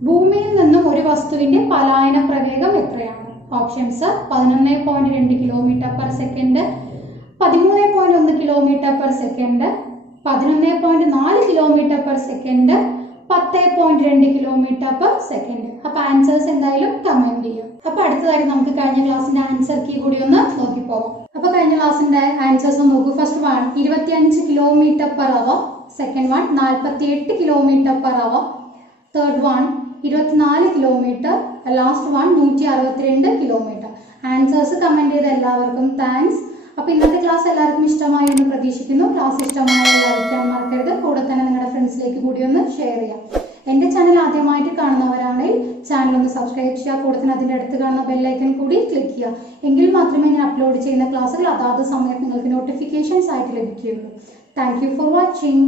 ഭൂമിയിൽ നിന്നും ഒരു വസ്തുവിന്റെ പലായന പ്രവേഗം എത്രയാണ്? Options: 11.2 kilometre per second, 13.1 kilometre per second, 11.4 kilometre per second, 10.2 kilometre per second. അപ്പൊ ആൻസേഴ്സ് എന്തായാലും കമന്റ് ചെയ്യും. അപ്പൊ അടുത്തതായി നമുക്ക് കഴിഞ്ഞ ക്ലാസ്സിന്റെ ആൻസർ കീ കൂടി ഒന്ന് നോക്കിപ്പോവാം. അപ്പൊ കഴിഞ്ഞ ക്ലാസ്സിന്റെ ആൻസേഴ്സ് നോക്കൂ. First one 25 kilometre per hour, second one 48 kilometre per hour, third one 24 kilometre, last one 162 kilometre. Answers comment ചെയ്ത എല്ലാവർക്കും താങ്ക്സ്. അപ്പൊ ഇന്നത്തെ ക്ലാസ് എല്ലാവർക്കും ഇഷ്ടമായി എന്ന് പ്രതീക്ഷിക്കുന്നു. ക്ലാസ് ഇഷ്ടമായി ലൈക്ക് ചെയ്യാൻ മറക്കരുത്. കൂടെ തന്നെ നിങ്ങളുടെ ഫ്രണ്ട്സിലേക്ക് കൂടി ഒന്ന് ഷെയർ ചെയ്യാം. എന്റെ ചാനൽ ആദ്യമായിട്ട് കാണുന്നവരാണെങ്കിൽ ചാനൽ ഒന്ന് സബ്സ്ക്രൈബ് ചെയ്യുക. കൂടെ തന്നെ അതിന്റെ അടുത്ത് കാണുന്ന ബെല്ലൈക്കൺ കൂടി ക്ലിക്ക് ചെയ്യുക. എങ്കിൽ മാത്രമേ ഞാൻ അപ്ലോഡ് ചെയ്യുന്ന ക്ലാസ്സുകൾ അതാത് സമയത്ത് നിങ്ങൾക്ക് നോട്ടിഫിക്കേഷൻസ് ആയിട്ട് ലഭിക്കുകയുള്ളൂ. Thank you for watching.